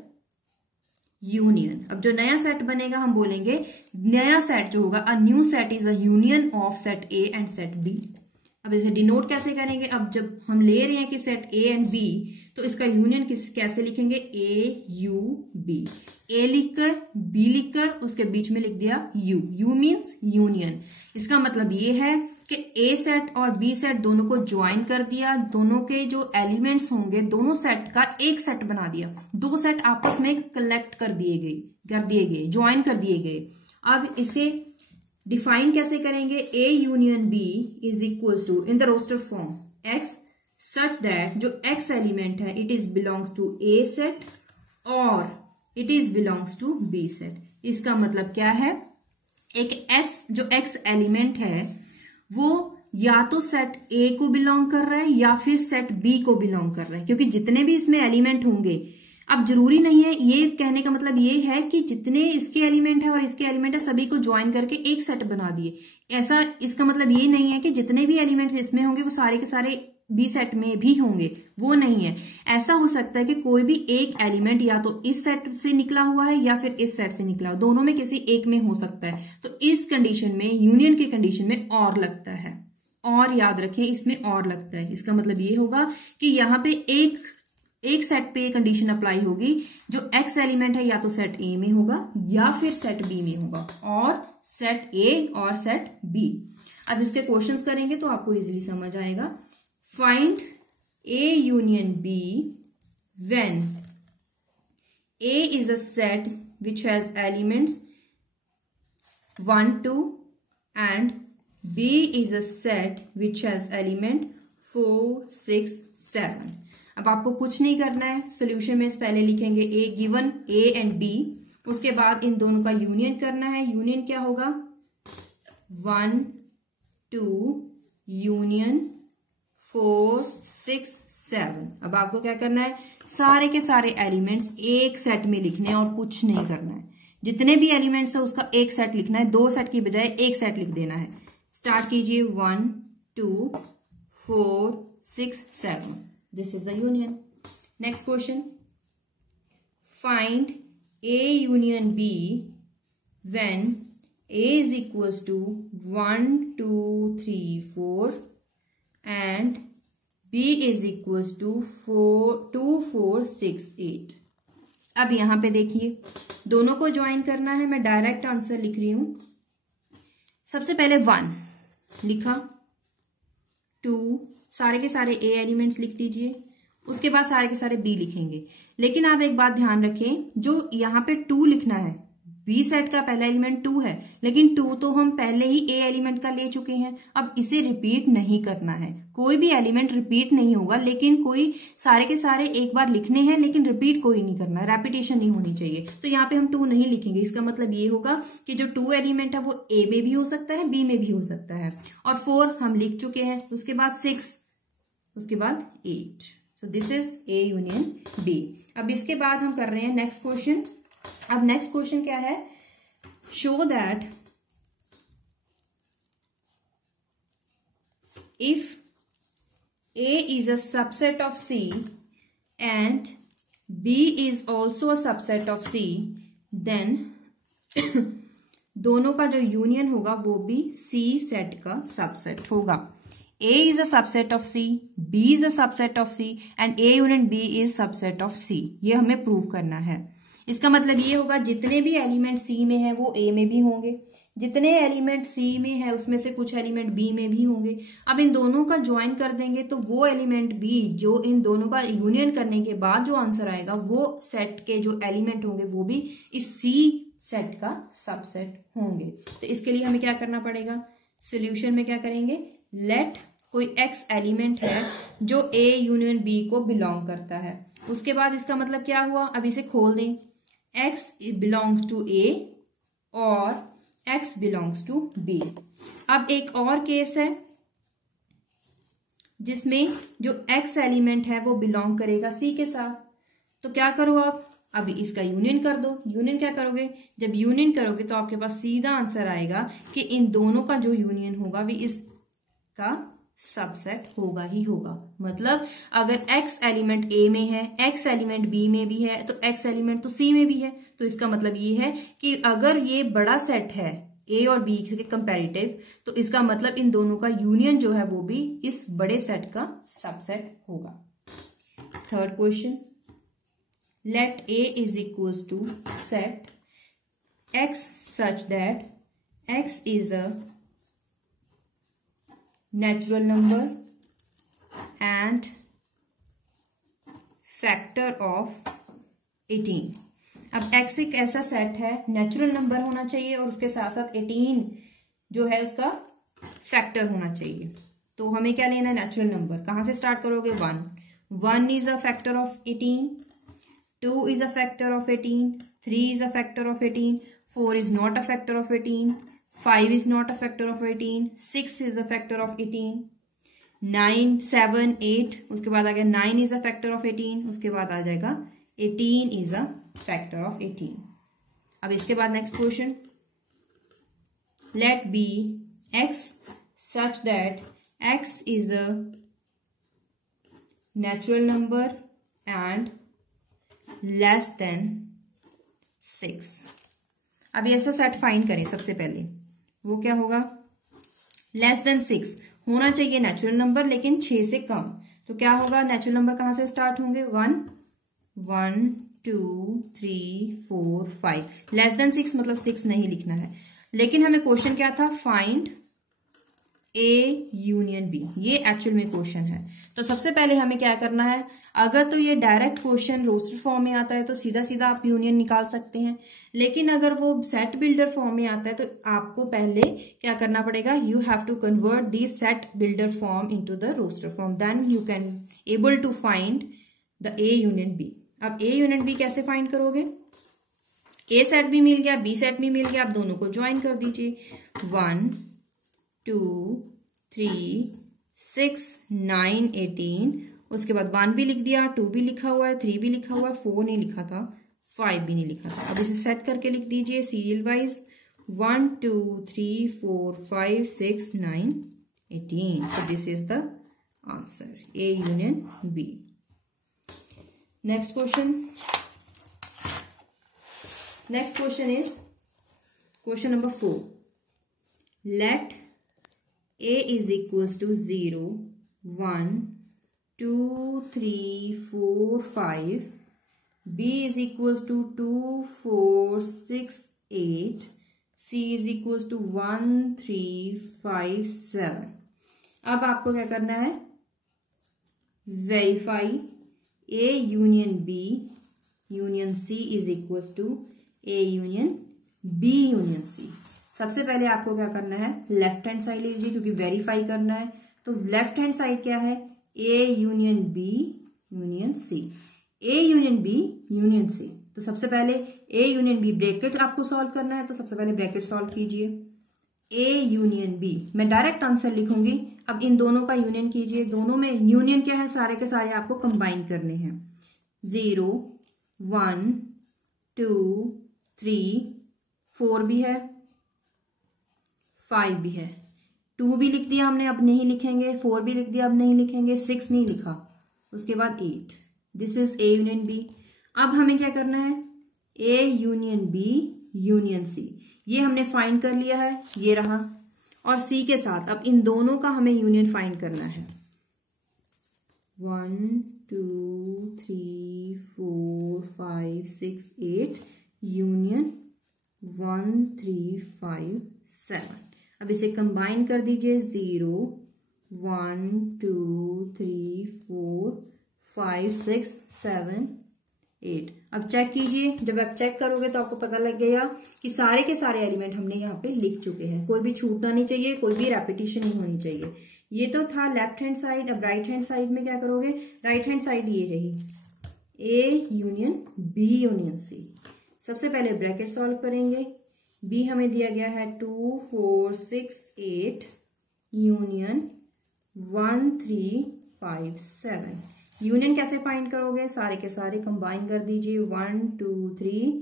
यूनियन। अब जो नया सेट बनेगा हम बोलेंगे नया सेट जो होगा, a new set is a union of set A and set B। अब इसे डिनोट कैसे करेंगे? अब जब हम ले रहे हैं कि सेट A एंड B, तो इसका यूनियन कैसे लिखेंगे? AUB। A लिखकर B लिखकर उसके बीच में लिख दिया U मीन्स यूनियन। इसका मतलब ये है कि A सेट और B सेट दोनों को ज्वाइन कर दिया। दोनों के जो एलिमेंट्स होंगे दोनों सेट का एक सेट बना दिया। 2 सेट आपस में कलेक्ट कर दिए गए, ज्वाइन कर दिए गए। अब इसे डिफाइन कैसे करेंगे? A union B is equals to, in the roster form, X such that जो X एलिमेंट है it is belongs to A set और it is belongs to B set. इसका मतलब क्या है? एक S जो X एलिमेंट है वो या तो सेट A को बिलोंग कर रहा है या फिर सेट B को बिलोंग कर रहा है, क्योंकि जितने भी इसमें एलिमेंट होंगे अब जरूरी नहीं है, ये कहने का मतलब ये है कि जितने इसके एलिमेंट है और इसके एलिमेंट है सभी को ज्वाइन करके एक सेट बना दिए, ऐसा इसका मतलब ये नहीं है कि जितने भी एलिमेंट्स इसमें होंगे वो सारे के सारे बी सेट में भी होंगे, वो नहीं है। ऐसा हो सकता है कि कोई भी एक एलिमेंट या तो इस सेट से निकला हुआ है या फिर इस सेट से निकला हो, दोनों में किसी एक में हो सकता है। तो इस कंडीशन में, यूनियन की कंडीशन में और लगता है, और याद रखें इसमें और लगता है। इसका मतलब ये होगा कि यहाँ पे एक सेट पे कंडीशन अप्लाई होगी, जो एक्स एलिमेंट है या तो सेट ए में होगा या फिर सेट बी में होगा, और सेट ए और सेट बी। अब इसके क्वेश्चंस करेंगे तो आपको इजीली समझ आएगा। Find A union B when A is a set which has elements 1, 2 and B is a set which has element 4, 6, 7। अब आपको कुछ नहीं करना है, सोल्यूशन में पहले लिखेंगे A given A and B, उसके बाद इन दोनों का यूनियन करना है। यूनियन क्या होगा? 1, 2 यूनियन 4, 6, 7। अब आपको क्या करना है, सारे के सारे एलिमेंट्स एक सेट में लिखने हैं और कुछ नहीं करना है। जितने भी एलिमेंट्स है उसका एक सेट लिखना है, 2 सेट की बजाय एक सेट लिख देना है। स्टार्ट कीजिए 1, 2, 4, 6, 7। This is the union. Next question, find A union B when A is equals to 1, 2, 3, 4 and B is equals to 2, 4, 6, 8। अब यहां पे देखिए दोनों को ज्वाइन करना है, मैं डायरेक्ट आंसर लिख रही हूं। सबसे पहले 1 लिखा, 2 सारे के सारे ए एलिमेंट्स लिख दीजिए, उसके बाद सारे के सारे बी लिखेंगे। लेकिन आप एक बात ध्यान रखें, जो यहाँ पे 2 लिखना है, बी सेट का पहला एलिमेंट 2 है, लेकिन 2 तो हम पहले ही ए एलिमेंट का ले चुके हैं। अब इसे रिपीट नहीं करना है, कोई भी एलिमेंट रिपीट नहीं होगा, लेकिन कोई सारे के सारे एक बार लिखने हैं, लेकिन रिपीट कोई नहीं करना, रेपिटेशन नहीं होनी चाहिए। तो यहाँ पे हम 2 नहीं लिखेंगे। इसका मतलब ये होगा कि जो 2 एलिमेंट है वो ए में भी हो सकता है, बी में भी हो सकता है, और 4 हम लिख चुके हैं, उसके बाद 6, उसके बाद 8। सो this is A union D. अब इसके बाद हम कर रहे हैं नेक्स्ट क्वेश्चन। अब नेक्स्ट क्वेश्चन क्या है, show that if A is a subset of C and B is also a subset of C, then दोनों का जो यूनियन होगा वो भी C सेट का सबसेट होगा। A is a subset of C, B is a subset of C and A union B is subset of C। ये हमें प्रूव करना है। इसका मतलब ये होगा जितने भी एलिमेंट C में है वो A में भी होंगे, जितने एलिमेंट C में है उसमें से कुछ एलिमेंट B में भी होंगे। अब इन दोनों का ज्वाइन कर देंगे तो वो एलिमेंट B जो इन दोनों का यूनियन करने के बाद जो आंसर आएगा वो सेट के जो एलिमेंट होंगे वो भी इस C सेट का सबसेट होंगे। तो इसके लिए हमें क्या करना पड़ेगा, सोल्यूशन में क्या करेंगे, लेट कोई X एलिमेंट है जो A यूनियन B को बिलोंग करता है। उसके बाद इसका मतलब क्या हुआ, अब इसे खोल दें, X बिलोंग्स टू A और X बिलोंग्स टू B। अब एक और केस है जिसमें जो X एलिमेंट है वो बिलोंग करेगा C के साथ। तो क्या करो आप, अभी इसका यूनियन कर दो। यूनियन क्या करोगे, जब यूनियन करोगे तो आपके पास सीधा आंसर आएगा कि इन दोनों का जो यूनियन होगा वो इसका सबसेट होगा ही होगा। मतलब अगर X एलिमेंट A में है, X एलिमेंट B में भी है, तो X एलिमेंट तो C में भी है। तो इसका मतलब ये है कि अगर ये बड़ा सेट है A और B के कंपैरेटिव, तो इसका मतलब इन दोनों का यूनियन जो है वो भी इस बड़े सेट का सबसेट होगा। Third question, let A is equals to set X such that X is a natural number and factor of 18। अब x एक ऐसा सेट है, नेचुरल नंबर होना चाहिए और उसके साथ साथ 18 जो है उसका फैक्टर होना चाहिए। तो हमें क्या लेना है, नेचुरल नंबर। कहां से स्टार्ट करोगे, 1 is a factor of 18, 2 is a factor of 18, 3 is a factor of 18, 4 is not a factor of 18, 5 is not a factor of 18, 6 is a factor of 18, 9, 7, 8, उसके बाद आ गया 9 is a factor of 18, उसके बाद आ जाएगा 18 इज अ फैक्टर ऑफ 18। अब इसके बाद next question, let B x such that x is a natural number and less than 6। अब ऐसा सेट फाइंड करें। सबसे पहले वो क्या होगा, लेस देन 6 होना चाहिए नेचुरल नंबर, लेकिन 6 से कम। तो क्या होगा, नेचुरल नंबर कहां से स्टार्ट होंगे, 1 1 2 3 4 5। लेस देन 6 मतलब 6 नहीं लिखना है। लेकिन हमें क्वेश्चन क्या था, फाइंड ए यूनियन बी, ये एक्चुअल में क्वेश्चन है। तो सबसे पहले हमें क्या करना है, अगर तो ये डायरेक्ट क्वेश्चन रोस्टर फॉर्म में आता है तो सीधा सीधा आप यूनियन निकाल सकते हैं। लेकिन अगर वो सेट बिल्डर फॉर्म में आता है तो आपको पहले क्या करना पड़ेगा, you have to convert this set builder form into the roster form, then you can able to find the A union B. अब ए यूनियन बी कैसे फाइंड करोगे, ए सेट भी मिल गया, बी सेट भी मिल गया, आप दोनों को ज्वाइन कर दीजिए। 1 2 3 6 9 18, उसके बाद 1 भी लिख दिया, 2 भी लिखा हुआ है, 3 भी लिखा हुआ है, 4 नहीं लिखा था, 5 भी नहीं लिखा था। अब इसे सेट करके लिख दीजिए serial wise, 1 2 3 4 5 6 9 18। so this is the answer, A union B। next question is question number 4, let A is equals to 0 1 2 3 4 5, B is equals to 2 4 6 8, C is equals to 1 3 5 7। अब आपको क्या करना है, verify A union B union C is equals to A union B union C। सबसे पहले आपको क्या करना है, लेफ्ट हैंड साइड लीजिए क्योंकि वेरीफाई करना है। तो लेफ्ट हैंड साइड क्या है, A union B union C, A union B union C। तो सबसे पहले A यूनियन B ब्रैकेट आपको सॉल्व करना है, तो सबसे पहले ब्रैकेट सॉल्व कीजिए। A यूनियन B, मैं डायरेक्ट आंसर लिखूंगी। अब इन दोनों का यूनियन कीजिए, दोनों में यूनियन क्या है, सारे के सारे आपको कंबाइन करने हैं। 0 1 2 3 4 भी है, 5 भी है, 2 भी लिख दिया हमने, अब नहीं लिखेंगे, 4 भी लिख दिया, अब नहीं लिखेंगे, 6 नहीं लिखा, उसके बाद 8। This is A union B। अब हमें क्या करना है, A union B union C, ये हमने फाइंड कर लिया है, ये रहा, और C के साथ अब इन दोनों का हमें यूनियन फाइंड करना है। 1 2 3 4 5 6 8 यूनियन 1 3 5 7। अब इसे कंबाइन कर दीजिए, 0 1 2 3 4 5 6 7 8। अब चेक कीजिए, जब आप चेक करोगे तो आपको पता लग गया कि सारे के सारे एलिमेंट हमने यहाँ पे लिख चुके हैं, कोई भी छूटना नहीं चाहिए, कोई भी रेपिटेशन नहीं होनी चाहिए। ये तो था लेफ्ट हैंड साइड। अब राइट हैंड साइड में क्या करोगे, राइट हैंड साइड ये रही, A union B union C। सबसे पहले ब्रैकेट सॉल्व करेंगे। B हमें दिया गया है 2 4 6 8 यूनियन 1 3 5 7। यूनियन कैसे फाइंड करोगे, सारे के सारे कंबाइन कर दीजिए, 1 2 3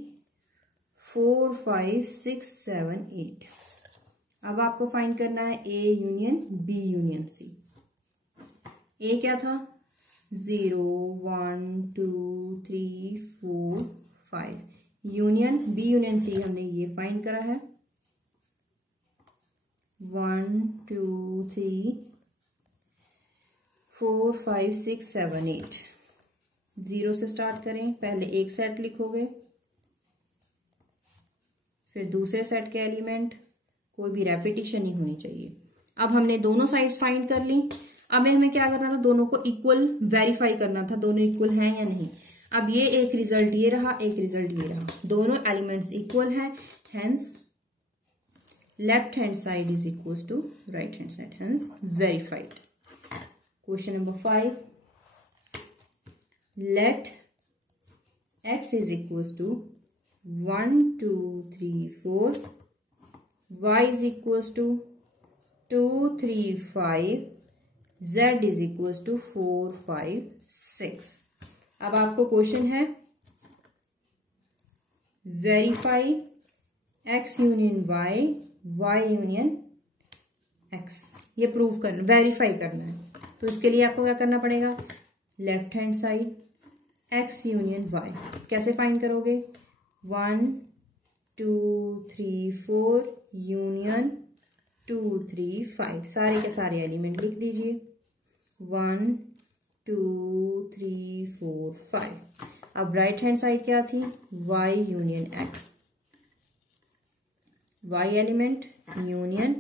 4 5 6 7 8। अब आपको फाइंड करना है A union B union C। A क्या था, 0 1 2 3 4 5। यूनियन B यूनियन C हमने ये फाइंड करा है, 1 2 3 4 5 6 7 8। 0 से स्टार्ट करें, पहले एक सेट लिखोगे, फिर दूसरे सेट के एलिमेंट, कोई भी रेपिटेशन नहीं होनी चाहिए। अब हमने दोनों साइड्स फाइंड कर ली। अब हमें क्या करना था, दोनों को इक्वल वेरीफाई करना था, दोनों इक्वल हैं या नहीं। अब ये एक रिजल्ट ये रहा, एक रिजल्ट ये रहा, दोनों एलिमेंट्स इक्वल हैं, hence left hand side is equal to right hand side, hence verified. Question number 5, let x is equals to 1 2 3 4, y is equals to 2 3 5, z is equals to 4 5 6। अब आपको क्वेश्चन है verify x union y, y union x, ये प्रूव करना, वेरीफाई करना है। तो इसके लिए आपको क्या करना पड़ेगा, left hand side x union y कैसे फाइंड करोगे, 1 2 3 4 यूनियन 2 3 5, सारे के सारे एलिमेंट लिख दीजिए, 1 2 3 4 5। अब राइट हैंड साइड क्या थी, y union x, y element union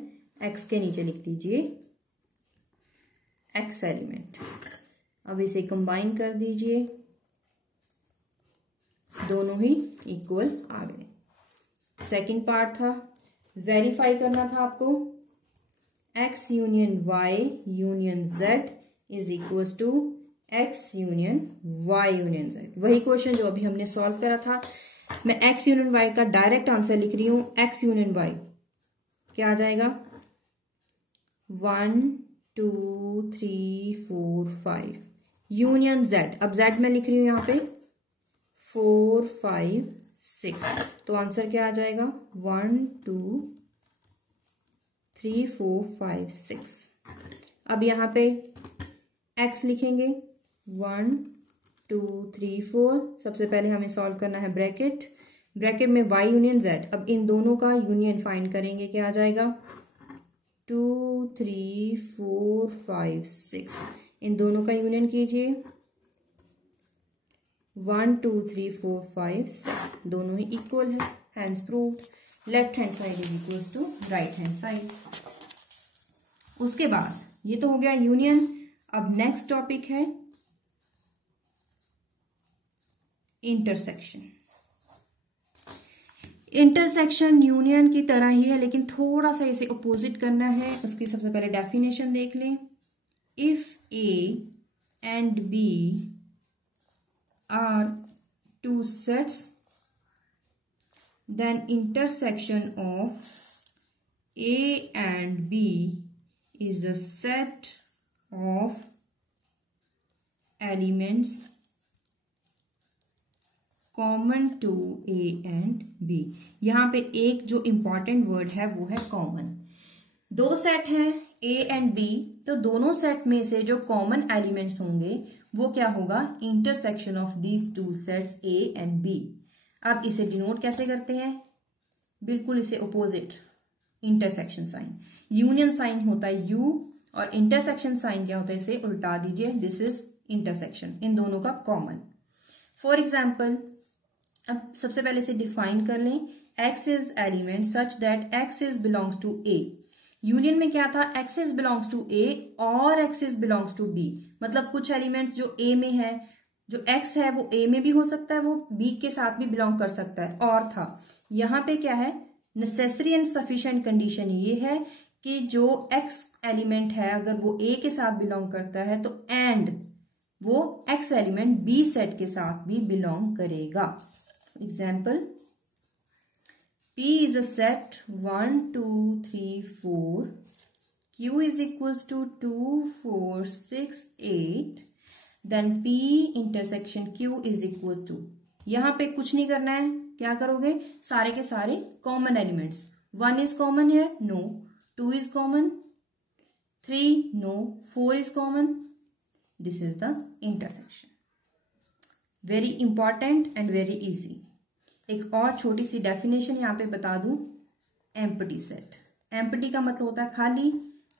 x के नीचे लिख दीजिए x एलिमेंट। अब इसे कंबाइन कर दीजिए, दोनों ही इक्वल आ गए। सेकंड पार्ट था, वेरीफाई करना था आपको, x union y union z is equal to x union y union z। वही क्वेश्चन जो अभी हमने सॉल्व करा था, मैं x यूनियन y का डायरेक्ट आंसर लिख रही हूं, x यूनियन y क्या आ जाएगा, 1 2 3 4 5 यूनियन z। अब z मैं लिख रही हूं यहां पे 4 5 6, तो आंसर क्या आ जाएगा, 1 2 3 4 5 6। अब यहाँ पे x लिखेंगे 1 2 3 4, सबसे पहले हमें सॉल्व करना है ब्रैकेट, ब्रैकेट में y यूनियन z। अब इन दोनों का यूनियन फाइंड करेंगे, क्या आ जाएगा, 2 3 4 5 6, इन दोनों का यूनियन कीजिए, 1 2 3 4 5 6, दोनों ही इक्वल है, hence proved. Left hand side is equals to right hand side. उसके बाद ये तो हो गया यूनियन। अब नेक्स्ट टॉपिक है इंटरसेक्शन। इंटरसेक्शन यूनियन की तरह ही है, लेकिन थोड़ा सा इसे अपोजिट करना है। उसकी सबसे पहले डेफिनेशन देख लें, if A and B are two sets, then intersection of A and B is a set of elements common to A and B। यहाँ पे एक जो इंपॉर्टेंट वर्ड है वो है कॉमन। दो सेट हैं A एंड B, तो दोनों सेट में से जो कॉमन एलिमेंट्स होंगे वो क्या होगा, intersection of these two sets A and B। अब इसे डिनोट कैसे करते हैं, बिल्कुल इसे opposite, intersection sign. Union sign होता है U और इंटरसेक्शन साइन क्या होता है, इसे उल्टा दीजिए, दिस इज इंटरसेक्शन, इन दोनों का कॉमन। फॉर एग्जाम्पल, अब सबसे पहले इसे डिफाइन कर लें, X is element such that X is belongs to A। Union में क्या था, X is belongs to A और X is belongs to B, मतलब कुछ एलिमेंट्स जो A में है, जो X है वो A में भी हो सकता है, वो B के साथ भी बिलोंग कर सकता है। और था यहाँ पे क्या है, नेसेसरी एंड सफिशिएंट कंडीशन ये है कि जो X एलिमेंट है अगर वो A के साथ बिलोंग करता है तो एंड वो X एलिमेंट B सेट के साथ भी बिलोंग करेगा। Example, P is a set 1 2 3 4, Q is equals to 2 4 6 8, then P intersection Q is equals to, यहाँ पे कुछ नहीं करना है, क्या करोगे, सारे के सारे कॉमन एलिमेंट्स, 1 इज कॉमन है, no, 2 is common, 3 no, 4 is common, this is the intersection. Very important and very easy. एक और छोटी सी डेफिनेशन यहाँ पे बता दूं, एम्प्टी सेट। एम्प्टी का मतलब होता है खाली,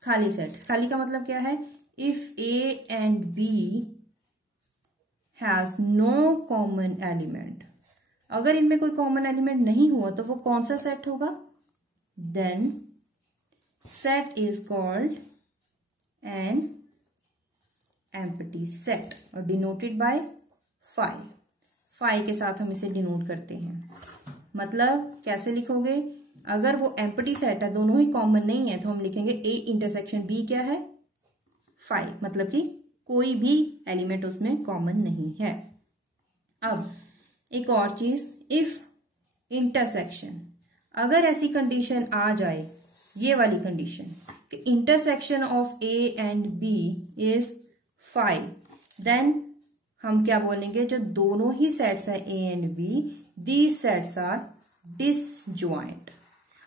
खाली सेट। खाली का मतलब क्या है, if A and B has no common element, अगर इनमें कोई कॉमन एलिमेंट नहीं हुआ तो वो कौन सा सेट होगा, then set is called an empty set और डिनोटेड बाय फाई। फाई के साथ हम इसे डिनोट करते हैं। मतलब कैसे लिखोगे, अगर वो एम्प्टी सेट है, दोनों ही कॉमन नहीं है, तो हम लिखेंगे A इंटरसेक्शन B क्या है, फाई, मतलब कि कोई भी एलिमेंट उसमें कॉमन नहीं है। अब एक और चीज, इफ इंटरसेक्शन, अगर ऐसी कंडीशन आ जाए, ये वाली कंडीशन कि intersection of A and B is phi, then हम क्या बोलेंगे, जो दोनों ही सेट्स है A and B, these sets are disjoint.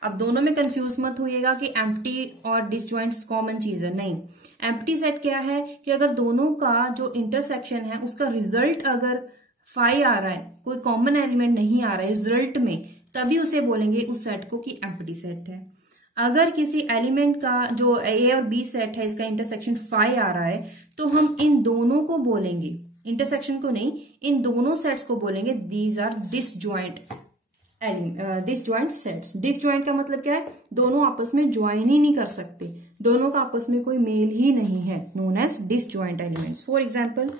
अब दोनों में कंफ्यूज मत होइएगा कि एम्प्टी और डिसजॉइंट्स कॉमन चीज है, नहीं। एम्प्टी सेट क्या है कि अगर दोनों का जो इंटरसेक्शन है उसका रिजल्ट अगर 5 आ रहा है, कोई कॉमन एलिमेंट नहीं आ रहा है रिजल्ट में, तभी उसे बोलेंगे उस सेट को कि एम्प्टी सेट है। अगर किसी एलिमेंट का जो ए और बी सेट है इसका इंटरसेक्शन 5 आ रहा है तो हम इन दोनों को बोलेंगे, इंटरसेक्शन को नहीं, इन दोनों सेट्स को बोलेंगे these are disjoint sets. Disjoint का मतलब क्या है, दोनों आपस में ज्वाइन ही नहीं कर सकते, दोनों का आपस में कोई मेल ही नहीं है, known as disjoint elements. For example,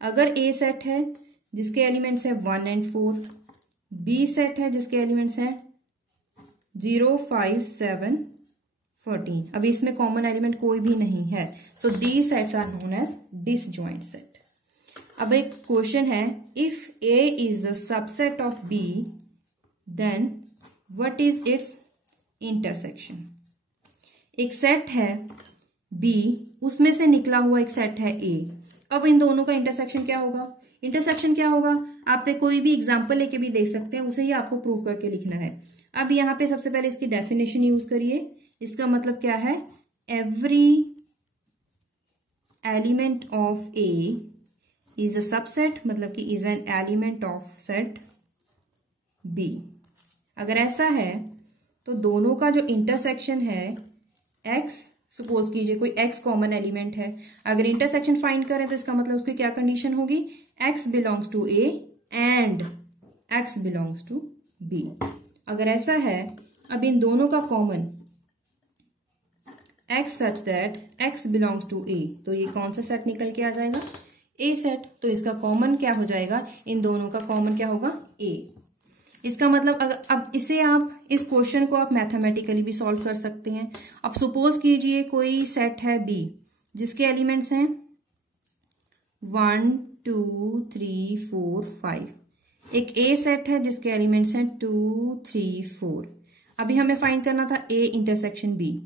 अगर ए सेट है जिसके एलिमेंट्स है 1 and 4, बी सेट है जिसके एलिमेंट्स है 0, 5, 7, 14, अभी इसमें कॉमन एलिमेंट कोई भी नहीं है, so these sets are known as disjoint set. अब एक क्वेश्चन है, if A is a subset of B then what is its intersection. एक सेट है बी, उसमें से निकला हुआ एक सेट है ए। अब इन दोनों का इंटरसेक्शन क्या होगा? इंटरसेक्शन क्या होगा आप पे कोई भी एग्जांपल लेके भी देख सकते हैं, उसे ही आपको प्रूव करके लिखना है। अब यहाँ पे सबसे पहले इसकी डेफिनेशन यूज करिए। इसका मतलब क्या है, every element of A is a subset, मतलब कि is an element of set B. अगर ऐसा है तो दोनों का जो इंटरसेक्शन है एक्स, सपोज कीजिए कोई एक्स कॉमन एलिमेंट है, अगर इंटरसेक्शन फाइंड करें तो इसका मतलब उसकी क्या कंडीशन होगी, x belongs to a and x belongs to b. अगर ऐसा है, अब इन दोनों का common x such that x belongs to a, तो ये कौन सा सेट निकल के आ जाएगा, ए सेट। तो इसका कॉमन क्या हो जाएगा, इन दोनों का कॉमन क्या होगा, ए। इसका मतलब अब इसे आप, इस क्वेश्चन को आप मैथमेटिकली भी सॉल्व कर सकते हैं। अब सपोज कीजिए कोई सेट है बी जिसके एलिमेंट्स हैं 1, 2, 3, 4, 5, एक ए सेट है जिसके एलिमेंट्स हैं 2, 3, 4। अभी हमें फाइंड करना था ए इंटरसेक्शन बी।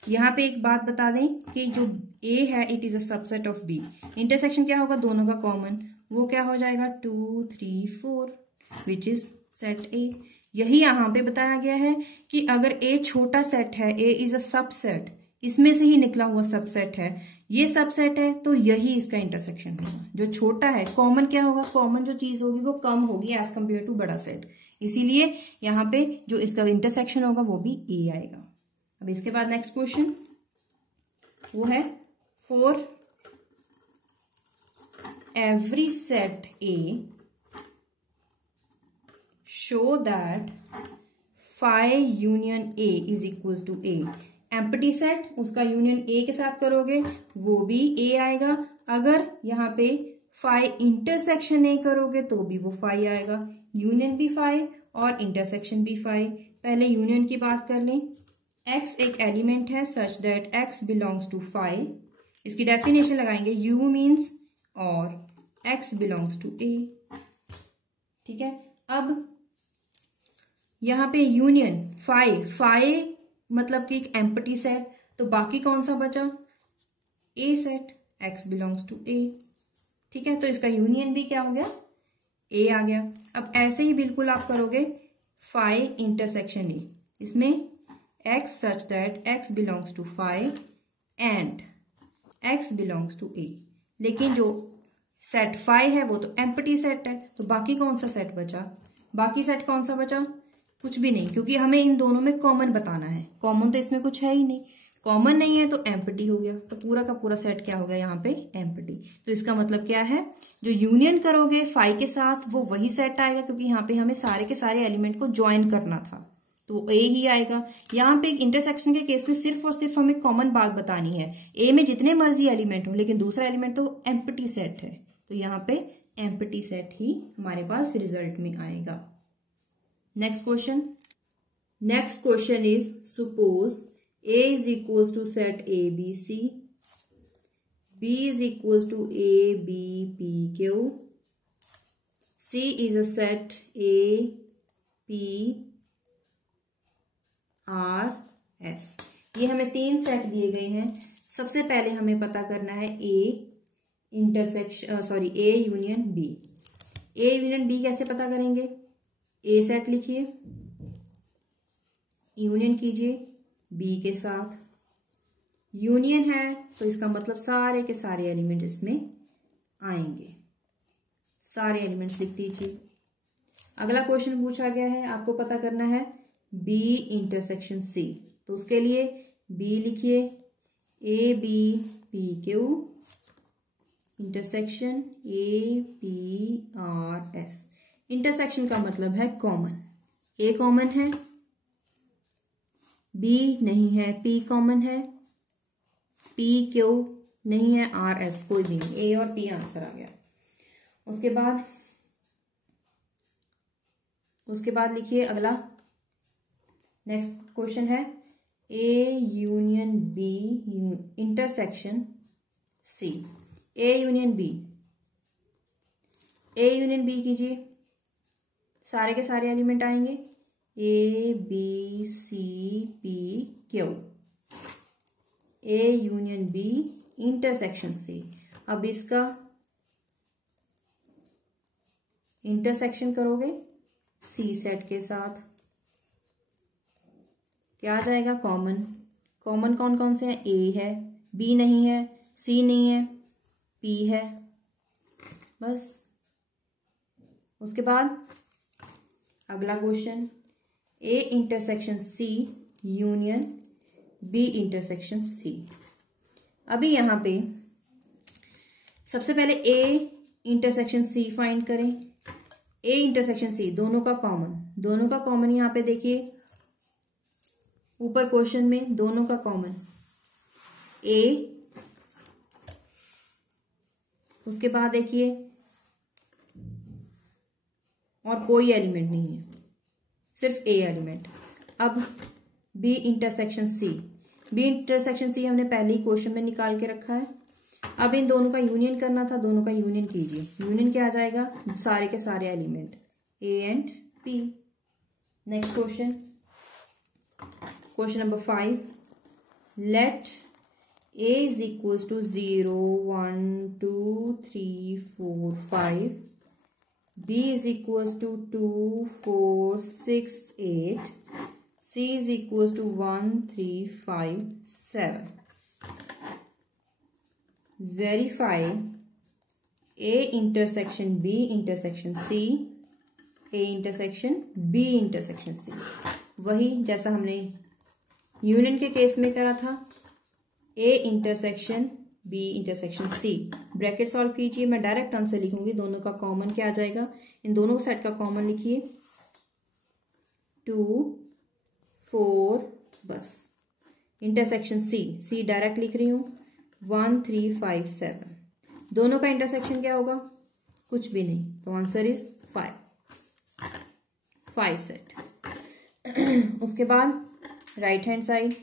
यहां पे एक बात बता दें कि जो ए है it is a subset of B, intersection क्या होगा दोनों का कॉमन, वो क्या हो जाएगा 2, 3, 4 विच इज सेट ए। यही यहां पे बताया गया है कि अगर ए छोटा सेट है, ए इज अ सबसेट, इसमें से ही निकला हुआ सबसेट है, ये सबसेट है, तो यही इसका इंटरसेक्शन होगा। जो छोटा है कॉमन क्या होगा, कॉमन जो चीज होगी वो कम होगी एज कंपेयर टू बड़ा सेट, इसीलिए यहाँ पे जो इसका इंटरसेक्शन होगा वो भी ए आएगा। अब इसके बाद नेक्स्ट क्वेश्चन वो है, for every set A show that phi union A is equals to A। Empty set उसका यूनियन ए के साथ करोगे वो भी ए आएगा, अगर यहाँ पे फाई इंटरसेक्शन ए करोगे तो भी वो फाई आएगा, यूनियन भी फाई और इंटरसेक्शन भी फाई। पहले यूनियन की बात कर लें, एक्स एक एलिमेंट है such that x belongs to phi, इसकी डेफिनेशन लगाएंगे, यू मीन्स और एक्स बिलोंग्स टू ए, ठीक है। अब यहाँ पे यूनियन फाई मतलब कि एक एम्प्टी सेट, तो बाकी कौन सा बचा, ए set, x belongs to A, ठीक है। तो इसका यूनियन भी क्या हो गया, ए आ गया। अब ऐसे ही बिल्कुल आप करोगे फाई इंटरसेक्शन ए, इसमें x such that x belongs to phi and x belongs to a, लेकिन जो सेट फाई है वो तो एम्प्टी सेट है, तो बाकी कौन सा सेट बचा, बाकी सेट कौन सा बचा, कुछ भी नहीं, क्योंकि हमें इन दोनों में कॉमन बताना है, कॉमन तो इसमें कुछ है ही नहीं, कॉमन नहीं है तो एम्प्टी हो गया, तो पूरा का पूरा सेट क्या हो गया यहाँ पे एम्प्टी। तो इसका मतलब क्या है, जो यूनियन करोगे फाई के साथ वो वही सेट आएगा, क्योंकि यहाँ पे हमें सारे के सारे एलिमेंट को ज्वाइन करना था, तो ए ही आएगा। यहाँ पे एक इंटरसेक्शन के केस में सिर्फ और सिर्फ हमें कॉमन बात बतानी है, ए में जितने मर्जी एलिमेंट हो लेकिन दूसरा एलिमेंट तो एम्प्टी सेट है, तो यहाँ पे एम्प्टी सेट ही हमारे पास रिजल्ट में आएगा। Next question is, suppose A is equals to set ABC, B is equals to A, B, P, Q, C is a set A, P, R, S। ये हमें 3 सेट दिए गए हैं। सबसे पहले हमें पता करना है A intersection A union B। A union B कैसे पता करेंगे? ए सेट लिखिए, यूनियन कीजिए बी के साथ, यूनियन है तो इसका मतलब सारे के सारे एलिमेंट इसमें आएंगे, सारे एलिमेंट्स लिख दीजिए। अगला क्वेश्चन पूछा गया है, आपको पता करना है बी इंटरसेक्शन सी, तो उसके लिए बी लिखिए, A B P Q intersection A P R S. Intersection का मतलब है कॉमन, ए कॉमन है, बी नहीं है, पी कॉमन है, पी क्यू नहीं है, आर एस कोई भी नहीं, ए और पी आंसर आ गया। उसके बाद लिखिए अगला, नेक्स्ट क्वेश्चन है A union B intersection C. A union B, A union B कीजिए, सारे के सारे एलिमेंट आएंगे, A B C P Q. A union B intersection C. अब इसका इंटरसेक्शन करोगे सी सेट के साथ, क्या आ जाएगा? कॉमन। कॉमन कौन कौन से हैं? ए है, बी नहीं है, सी नहीं है, पी है, बस। उसके बाद अगला question, A intersection C union B intersection C. अभी यहां पे सबसे पहले ए इंटरसेक्शन सी फाइंड करें। ए इंटरसेक्शन सी, दोनों का कॉमन यहां पे देखिए ऊपर क्वेश्चन में, दोनों का कॉमन ए, उसके बाद देखिए और कोई एलिमेंट नहीं है, सिर्फ ए एलिमेंट। अब B intersection C, B intersection C हमने पहले ही क्वेश्चन में निकाल के रखा है। अब इन दोनों का यूनियन करना था, दोनों का यूनियन कीजिए। यूनियन क्या आ जाएगा? सारे के सारे element A and P. Next question, question number 5, let A is equals to 0 1 2 3 4 5, B is equals to 2 4 6 8, C is equals to 1 3 5 7. Verify A intersection B intersection C, A intersection B intersection C। वही जैसा हमने यूनियन के केस में करा था, A intersection B intersection C. Bracket solve कीजिए, मैं डायरेक्ट आंसर लिखूंगी। दोनों का कॉमन क्या आ जाएगा? इन दोनों सेट का कॉमन लिखिए 2 4, बस। इंटरसेक्शन सी डायरेक्ट लिख रही हूं 1 3 5 7। दोनों का इंटरसेक्शन क्या होगा? कुछ भी नहीं, तो आंसर इज 5 सेट। उसके बाद right hand side,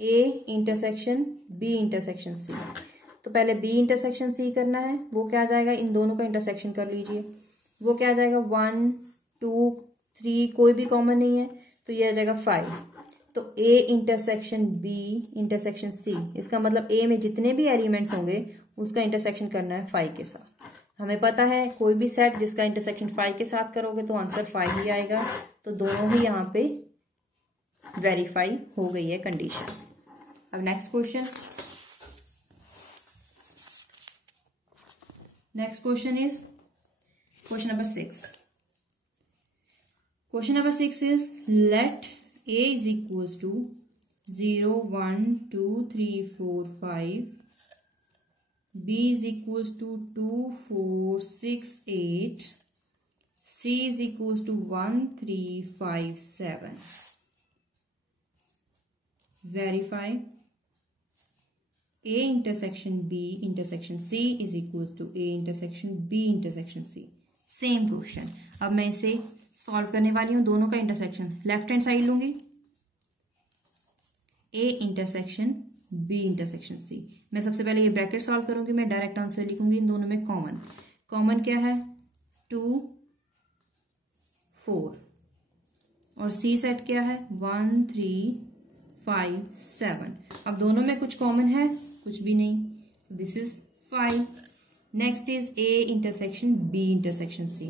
A intersection B intersection C. तो पहले बी इंटरसेक्शन सी करना है, वो क्या आ जाएगा? इन दोनों का इंटरसेक्शन कर लीजिए, वो क्या आ जाएगा? 1 2 3, कोई भी कॉमन नहीं है, तो ये आ जाएगा 5। तो A intersection B intersection C, इसका मतलब ए में जितने भी एलिमेंट्स होंगे उसका इंटरसेक्शन करना है 5 के साथ। हमें पता है कोई भी सेट जिसका इंटरसेक्शन 5 के साथ करोगे तो आंसर 5 ही आएगा। तो दोनों ही यहाँ पे वेरीफाई हो गई है कंडीशन। अब next question, is question number 6। Question number 6 is let A is equals to 0 1 2 3 4 5, B is equals to 2 4 6 8, C is equals to 1 3 5 7. Verify A intersection B intersection C is equals to A intersection B intersection C. Same question. अब मैं इसे सॉल्व करने वाली हूं। दोनों का इंटरसेक्शन लेफ्ट हैंड साइड लूंगी, A intersection B intersection C. मैं सबसे पहले ये ब्रैकेट सॉल्व करूंगी, मैं डायरेक्ट आंसर लिखूंगी। इन दोनों में कॉमन क्या है? 2 4, और सी सेट क्या है? 1 3 5 7। अब दोनों में कुछ कॉमन है? कुछ भी नहीं, this is 5। Next is A intersection B intersection C.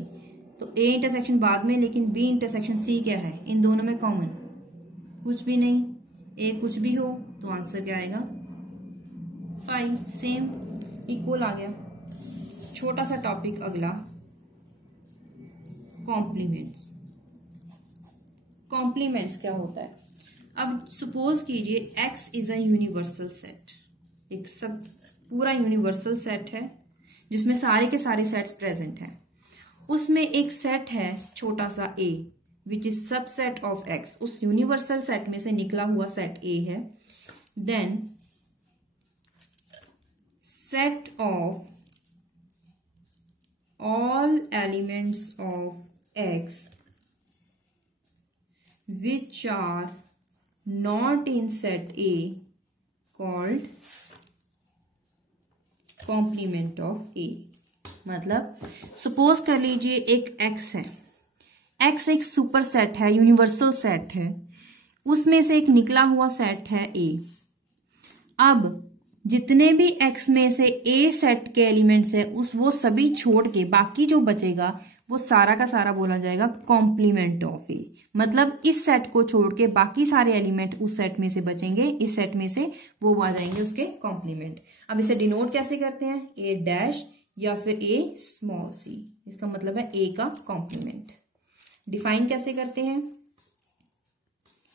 तो ए इंटरसेक्शन बाद में, लेकिन बी इंटरसेक्शन सी क्या है, इन दोनों में कॉमन कुछ भी नहीं। ए कुछ भी हो तो आंसर क्या आएगा 5, सेम इक्वल आ गया। छोटा सा टॉपिक अगला, कॉम्प्लीमेंट्स। कॉम्प्लीमेंट्स क्या होता है? अब सपोज कीजिए x is a universal set, एक सब पूरा यूनिवर्सल सेट है जिसमें सारे के सारे सेट्स प्रेजेंट हैं। उसमें एक सेट है छोटा सा a which is subset of x, उस यूनिवर्सल सेट में से निकला हुआ सेट a है। Then set of all elements of X which are not in set A called complement of A। मतलब सपोज कर लीजिए एक X है, X एक सुपर सेट है, यूनिवर्सल सेट है, उसमें से एक निकला हुआ सेट है A। अब जितने भी x में से a सेट के एलिमेंट्स है वो सभी छोड़ के बाकी जो बचेगा वो सारा का सारा बोला जाएगा कॉम्प्लीमेंट ऑफ ए। मतलब इस सेट को छोड़ के बाकी सारे एलिमेंट उस सेट में से बचेंगे, इस सेट में से वो आ जाएंगे उसके कॉम्प्लीमेंट। अब इसे डिनोट कैसे करते हैं, ए डैश या फिर ए स्मॉल सी, इसका मतलब है ए का कॉम्प्लीमेंट। डिफाइन कैसे करते हैं,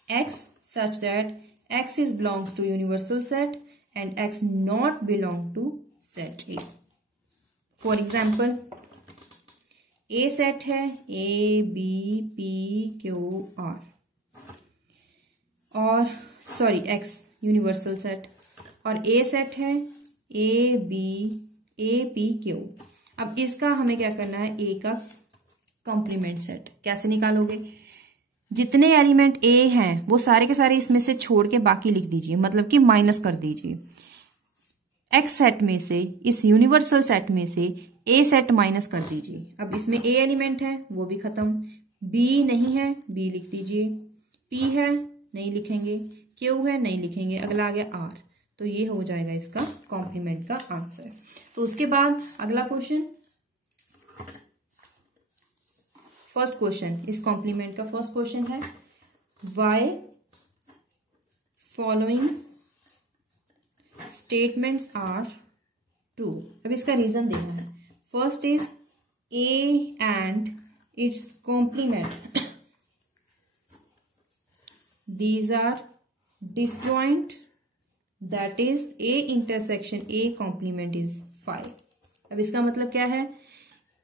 x such that x is belongs to universal set and x not belong to set A। For example, A set है A B P Q R और सॉरी x यूनिवर्सल सेट, और A सेट है A B A P Q। अब इसका हमें क्या करना है, A का कॉम्प्लीमेंट सेट कैसे निकालोगे, जितने एलिमेंट A हैं वो सारे के सारे इसमें से छोड़ के बाकी लिख दीजिए, मतलब कि माइनस कर दीजिए। X सेट में से, इस यूनिवर्सल सेट में से A सेट माइनस कर दीजिए। अब इसमें A एलिमेंट है वो भी खत्म, B नहीं है B लिख दीजिए, P है नहीं लिखेंगे, Q है नहीं लिखेंगे, अगला आ गया R। तो ये हो जाएगा इसका कॉम्प्लीमेंट का आंसर। तो उसके बाद अगला क्वेश्चन, फर्स्ट क्वेश्चन इस कॉम्प्लीमेंट का फर्स्ट क्वेश्चन है, why following statements are true. अब इसका रीजन देना है। First is A and its complement, these are disjoint, that is A intersection A complement is 5। अब इसका मतलब क्या है,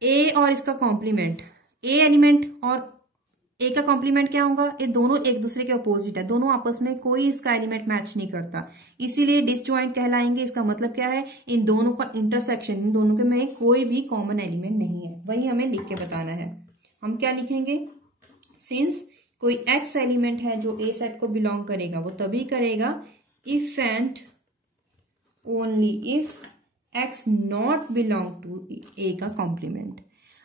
ए और इसका कॉम्प्लीमेंट, ए एलिमेंट और ए का कॉम्प्लीमेंट क्या होगा, ये दोनों एक दूसरे के अपोजिट है, दोनों आपस में कोई इसका एलिमेंट मैच नहीं करता, इसीलिए डिसजॉइंट कहलाएंगे। इसका मतलब क्या है, इन दोनों का इंटरसेक्शन, इन दोनों के में कोई भी कॉमन एलिमेंट नहीं है, वही हमें लिख के बताना है। हम क्या लिखेंगे, सिंस कोई एक्स एलिमेंट है जो ए सेट को बिलोंग करेगा, वो तभी करेगा if and only if x not belong to a का कॉम्प्लीमेंट।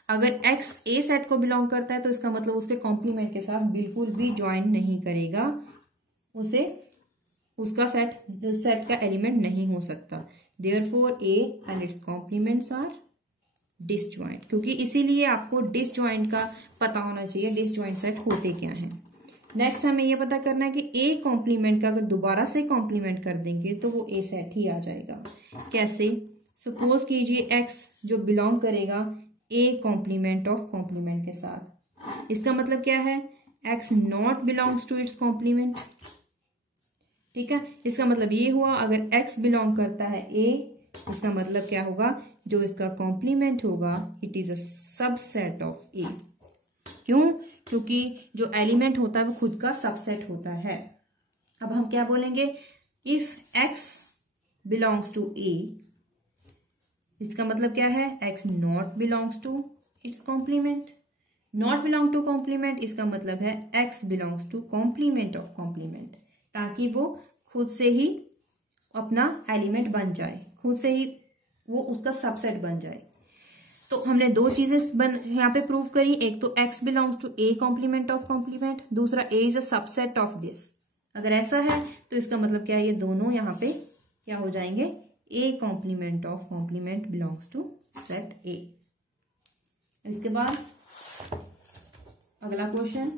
अगर x a सेट को बिलोंग करता है तो इसका मतलब उसके कॉम्प्लीमेंट के साथ बिल्कुल भी ज्वाइन नहीं करेगा, उसे उसका सेट का एलिमेंट नहीं हो सकता। Therefore a and its complements are disjoint, क्योंकि इसीलिए आपको डिसजॉइंट का पता होना चाहिए, डिसजॉइंट सेट होते क्या हैं। नेक्स्ट हमें यह पता करना है कि a कॉम्प्लीमेंट का अगर दोबारा से कॉम्प्लीमेंट कर देंगे तो वो a सेट ही आ जाएगा। कैसे, सपोज कीजिए x जो बिलोंग करेगा ए कॉम्प्लीमेंट ऑफ कॉम्प्लीमेंट के साथ, इसका मतलब क्या है, x not belongs to its complement. ठीक है, इसका मतलब ये हुआ अगर x बिलोंग करता है a, इसका मतलब क्या होगा, जो इसका कॉम्प्लीमेंट होगा it is a subset of a। क्यों, क्योंकि जो एलिमेंट होता है वो खुद का सबसेट होता है। अब हम क्या बोलेंगे, if x belongs to a, इसका मतलब क्या है, x not belongs to its complement. Not belong to complement इसका मतलब है x belongs to complement of complement, ताकि वो खुद से ही अपना एलिमेंट बन जाए, खुद से ही वो उसका सबसेट बन जाए। तो हमने दो चीजें यहाँ पे प्रूव करी, एक तो x belongs to a complement of complement, दूसरा a is a subset of this. अगर ऐसा है तो इसका मतलब क्या है, ये दोनों यहाँ पे क्या हो जाएंगे, A complement of complement belongs to set A. इसके बाद अगला क्वेश्चन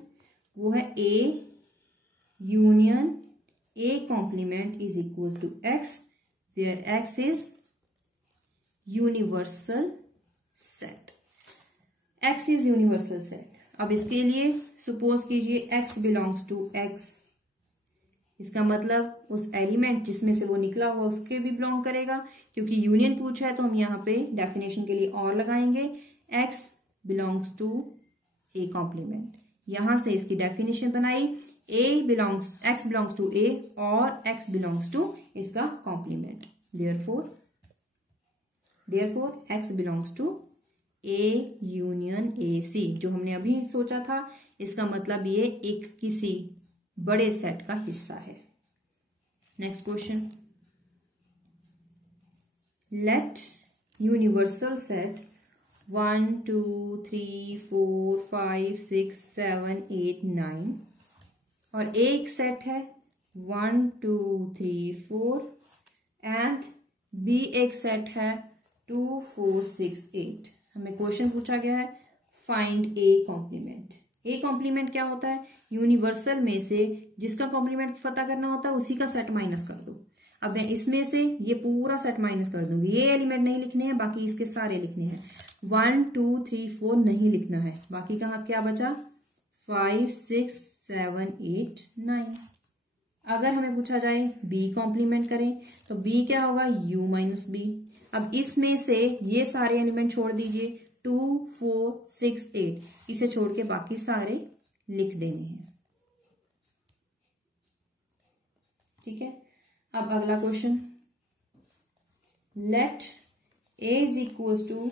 वो है A union A complement is equal to X where X is universal set. X is universal set. अब इसके लिए सपोज कीजिए एक्स बिलोंग्स टू एक्स, इसका मतलब उस एलिमेंट जिसमें से वो निकला हुआ उसके भी बिलोंग करेगा, क्योंकि यूनियन पूछा है तो हम यहाँ पे डेफिनेशन के लिए और लगाएंगे X belongs to A complement. यहां से इसकी डेफिनेशन बनाई एक्स बिलोंग्स टू ए और एक्स बिलोंग्स टू इसका complement. Therefore x belongs to a union a c, जो हमने अभी सोचा था, इसका मतलब ये एक किसी बड़े सेट का हिस्सा है। Next question, let universal set 1 2 3 4 5 6 7 8 9 और एक सेट है 1 2 3 4 एंड बी एक सेट है 2 4 6 8। हमें क्वेश्चन पूछा गया है find A complement. A complement क्या होता है? यूनिवर्सल में से जिसका कॉम्प्लीमेंट पता करना होता है उसी का सेट माइनस कर दो। अब मैं इसमें से ये पूरा सेट माइनस कर दूंगी, ये एलिमेंट नहीं लिखने हैं, बाकी इसके सारे लिखने हैं। 1 2 3 4 नहीं लिखना है, बाकी का क्या बचा 5 6 7 8 9। अगर हमें पूछा जाए बी कॉम्प्लीमेंट करें तो बी क्या होगा u माइनस बी। अब इसमें से ये सारे एलिमेंट छोड़ दीजिए 2 4 6 8, इसे छोड़ के बाकी सारे लिख देने हैं। ठीक है, अब अगला question, let a is equals to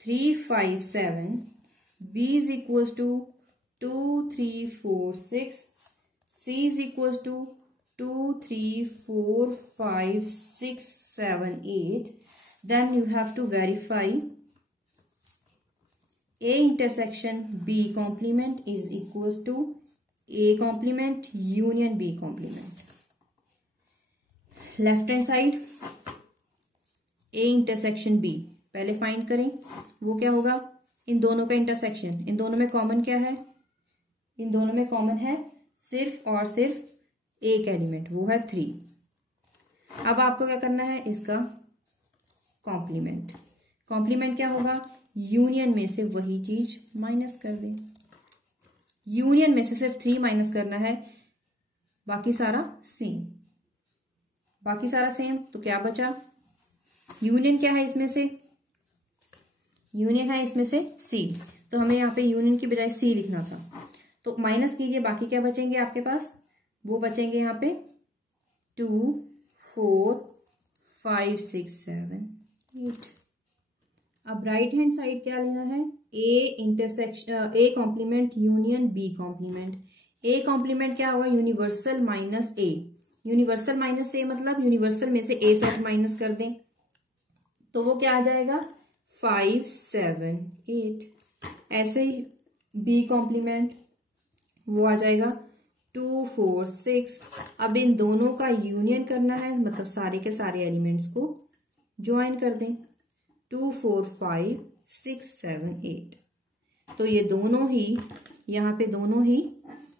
3 5 7, b is equals to 2 3 4 6, c is equals to 2 3 4 5 6 7 8, then you have to verify a intersection b complement is equals to a complement union b complement। Left hand side a intersection b पहले फाइंड करें, वो क्या होगा इन दोनों का इंटरसेक्शन। इन दोनों में कॉमन क्या है? इन दोनों में कॉमन है सिर्फ और सिर्फ एक एलिमेंट, वो है 3। अब आपको क्या करना है, इसका कॉम्प्लीमेंट। कॉम्प्लीमेंट क्या होगा? यूनियन में से वही चीज माइनस कर दें। यूनियन में से सिर्फ 3 माइनस करना है, बाकी सारा सेम। बाकी सारा सेम तो क्या बचा? यूनियन क्या है इसमें से? यूनियन है इसमें से सी, तो हमें यहाँ पे यूनियन की बजाय सी लिखना था, तो माइनस कीजिए, बाकी क्या बचेंगे आपके पास? वो बचेंगे यहाँ पे 2 4 5 6 7 8। अब राइट हैंड साइड क्या लेना है? A complement union B complement. A complement क्या होगा? Universal minus A. Universal minus A मतलब यूनिवर्सल में से ए सेट माइनस कर दें, तो वो क्या आ जाएगा 5 7 8। ऐसे ही बी कॉम्प्लीमेंट वो आ जाएगा 2 4 6। अब इन दोनों का यूनियन करना है, मतलब सारे के सारे एलिमेंट्स को ज्वाइन कर दें, 2 4 5 6 7 8। तो ये दोनों ही यहाँ पे दोनों ही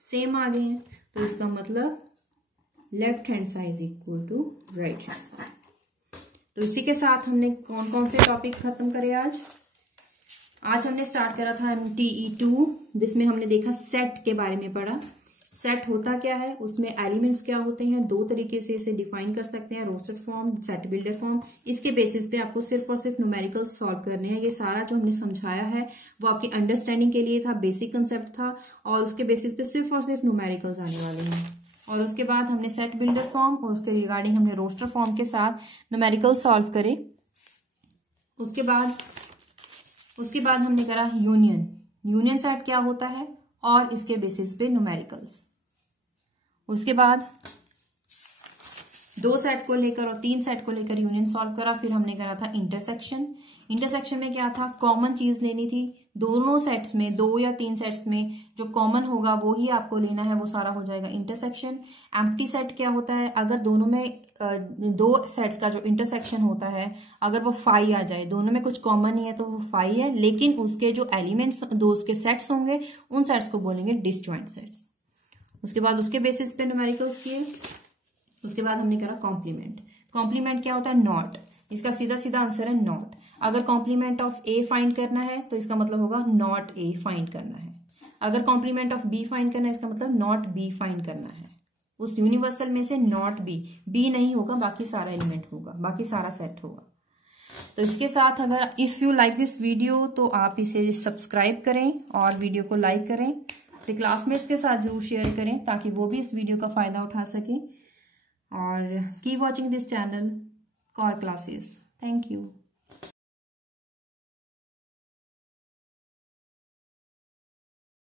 सेम आ गए हैं, तो इसका मतलब left hand side is equal to right hand side. तो इसी के साथ हमने कौन कौन से टॉपिक खत्म करे आज? आज हमने स्टार्ट करा था MTE2, जिसमें हमने देखा सेट के बारे में पढ़ा। सेट होता क्या है, उसमें एलिमेंट्स क्या होते हैं, दो तरीके से इसे डिफाइन कर सकते हैं, roasted form, set builder form. इसके बेसिस पे आपको सिर्फ और सिर्फ न्यूमेरिकल्स सॉल्व करने हैं। ये सारा जो हमने समझाया है वो आपकी अंडरस्टैंडिंग के लिए था, बेसिक कंसेप्ट था, और उसके बेसिस पे सिर्फ और सिर्फ न्यूमेरिकल्स आने वाले हैं। और उसके बाद हमने सेट बिल्डर फॉर्म और उसके रिगार्डिंग हमने रोस्टर फॉर्म के साथ न्यूमेरिकल सॉल्व करे। उसके बाद हमने करा यूनियन सेट क्या होता है और इसके बेसिस पे न्यूमेरिकल्स। उसके बाद 2 सेट को लेकर और 3 सेट को लेकर यूनियन सॉल्व करा, फिर हमने करा था इंटरसेक्शन। इंटरसेक्शन में क्या था, कॉमन चीज लेनी थी, दोनों सेट्स में 2 या 3 सेट्स में जो कॉमन होगा वो ही आपको लेना है, वो सारा हो जाएगा इंटरसेक्शन। एम्प्टी सेट क्या होता है, अगर दोनों में 2 सेट्स का जो इंटरसेक्शन होता है अगर वो 5 आ जाए, दोनों में कुछ कॉमन नहीं है तो वो 5 है, लेकिन उसके जो एलिमेंट्स, दो उसके सेट्स होंगे, उन सेट्स को बोलेंगे डिसजॉइंट सेट्स। उसके बाद उसके बेसिस पे न्यूमेरिकल्स किए। उसके बाद हमने करा कॉम्प्लीमेंट। कॉम्प्लीमेंट क्या होता है, नॉट। इसका सीधा सीधा आंसर है नॉट। अगर कॉम्प्लीमेंट ऑफ ए फाइंड करना है तो इसका मतलब होगा नॉट ए फाइंड करना है। अगर कॉम्प्लीमेंट ऑफ बी फाइंड करना है इसका मतलब नॉट बी फाइंड करना है। उस यूनिवर्सल में से नॉट बी नहीं होगा, बाकी सारा एलिमेंट होगा, बाकी सारा सेट होगा। तो इसके साथ अगर if you like this video तो आप इसे सब्सक्राइब करें और वीडियो को लाइक करें, अपने क्लासमेट्स के साथ जरूर शेयर करें ताकि वो भी इस वीडियो का फायदा उठा सकें। और keep watching this channel Kaur classes. Thank you.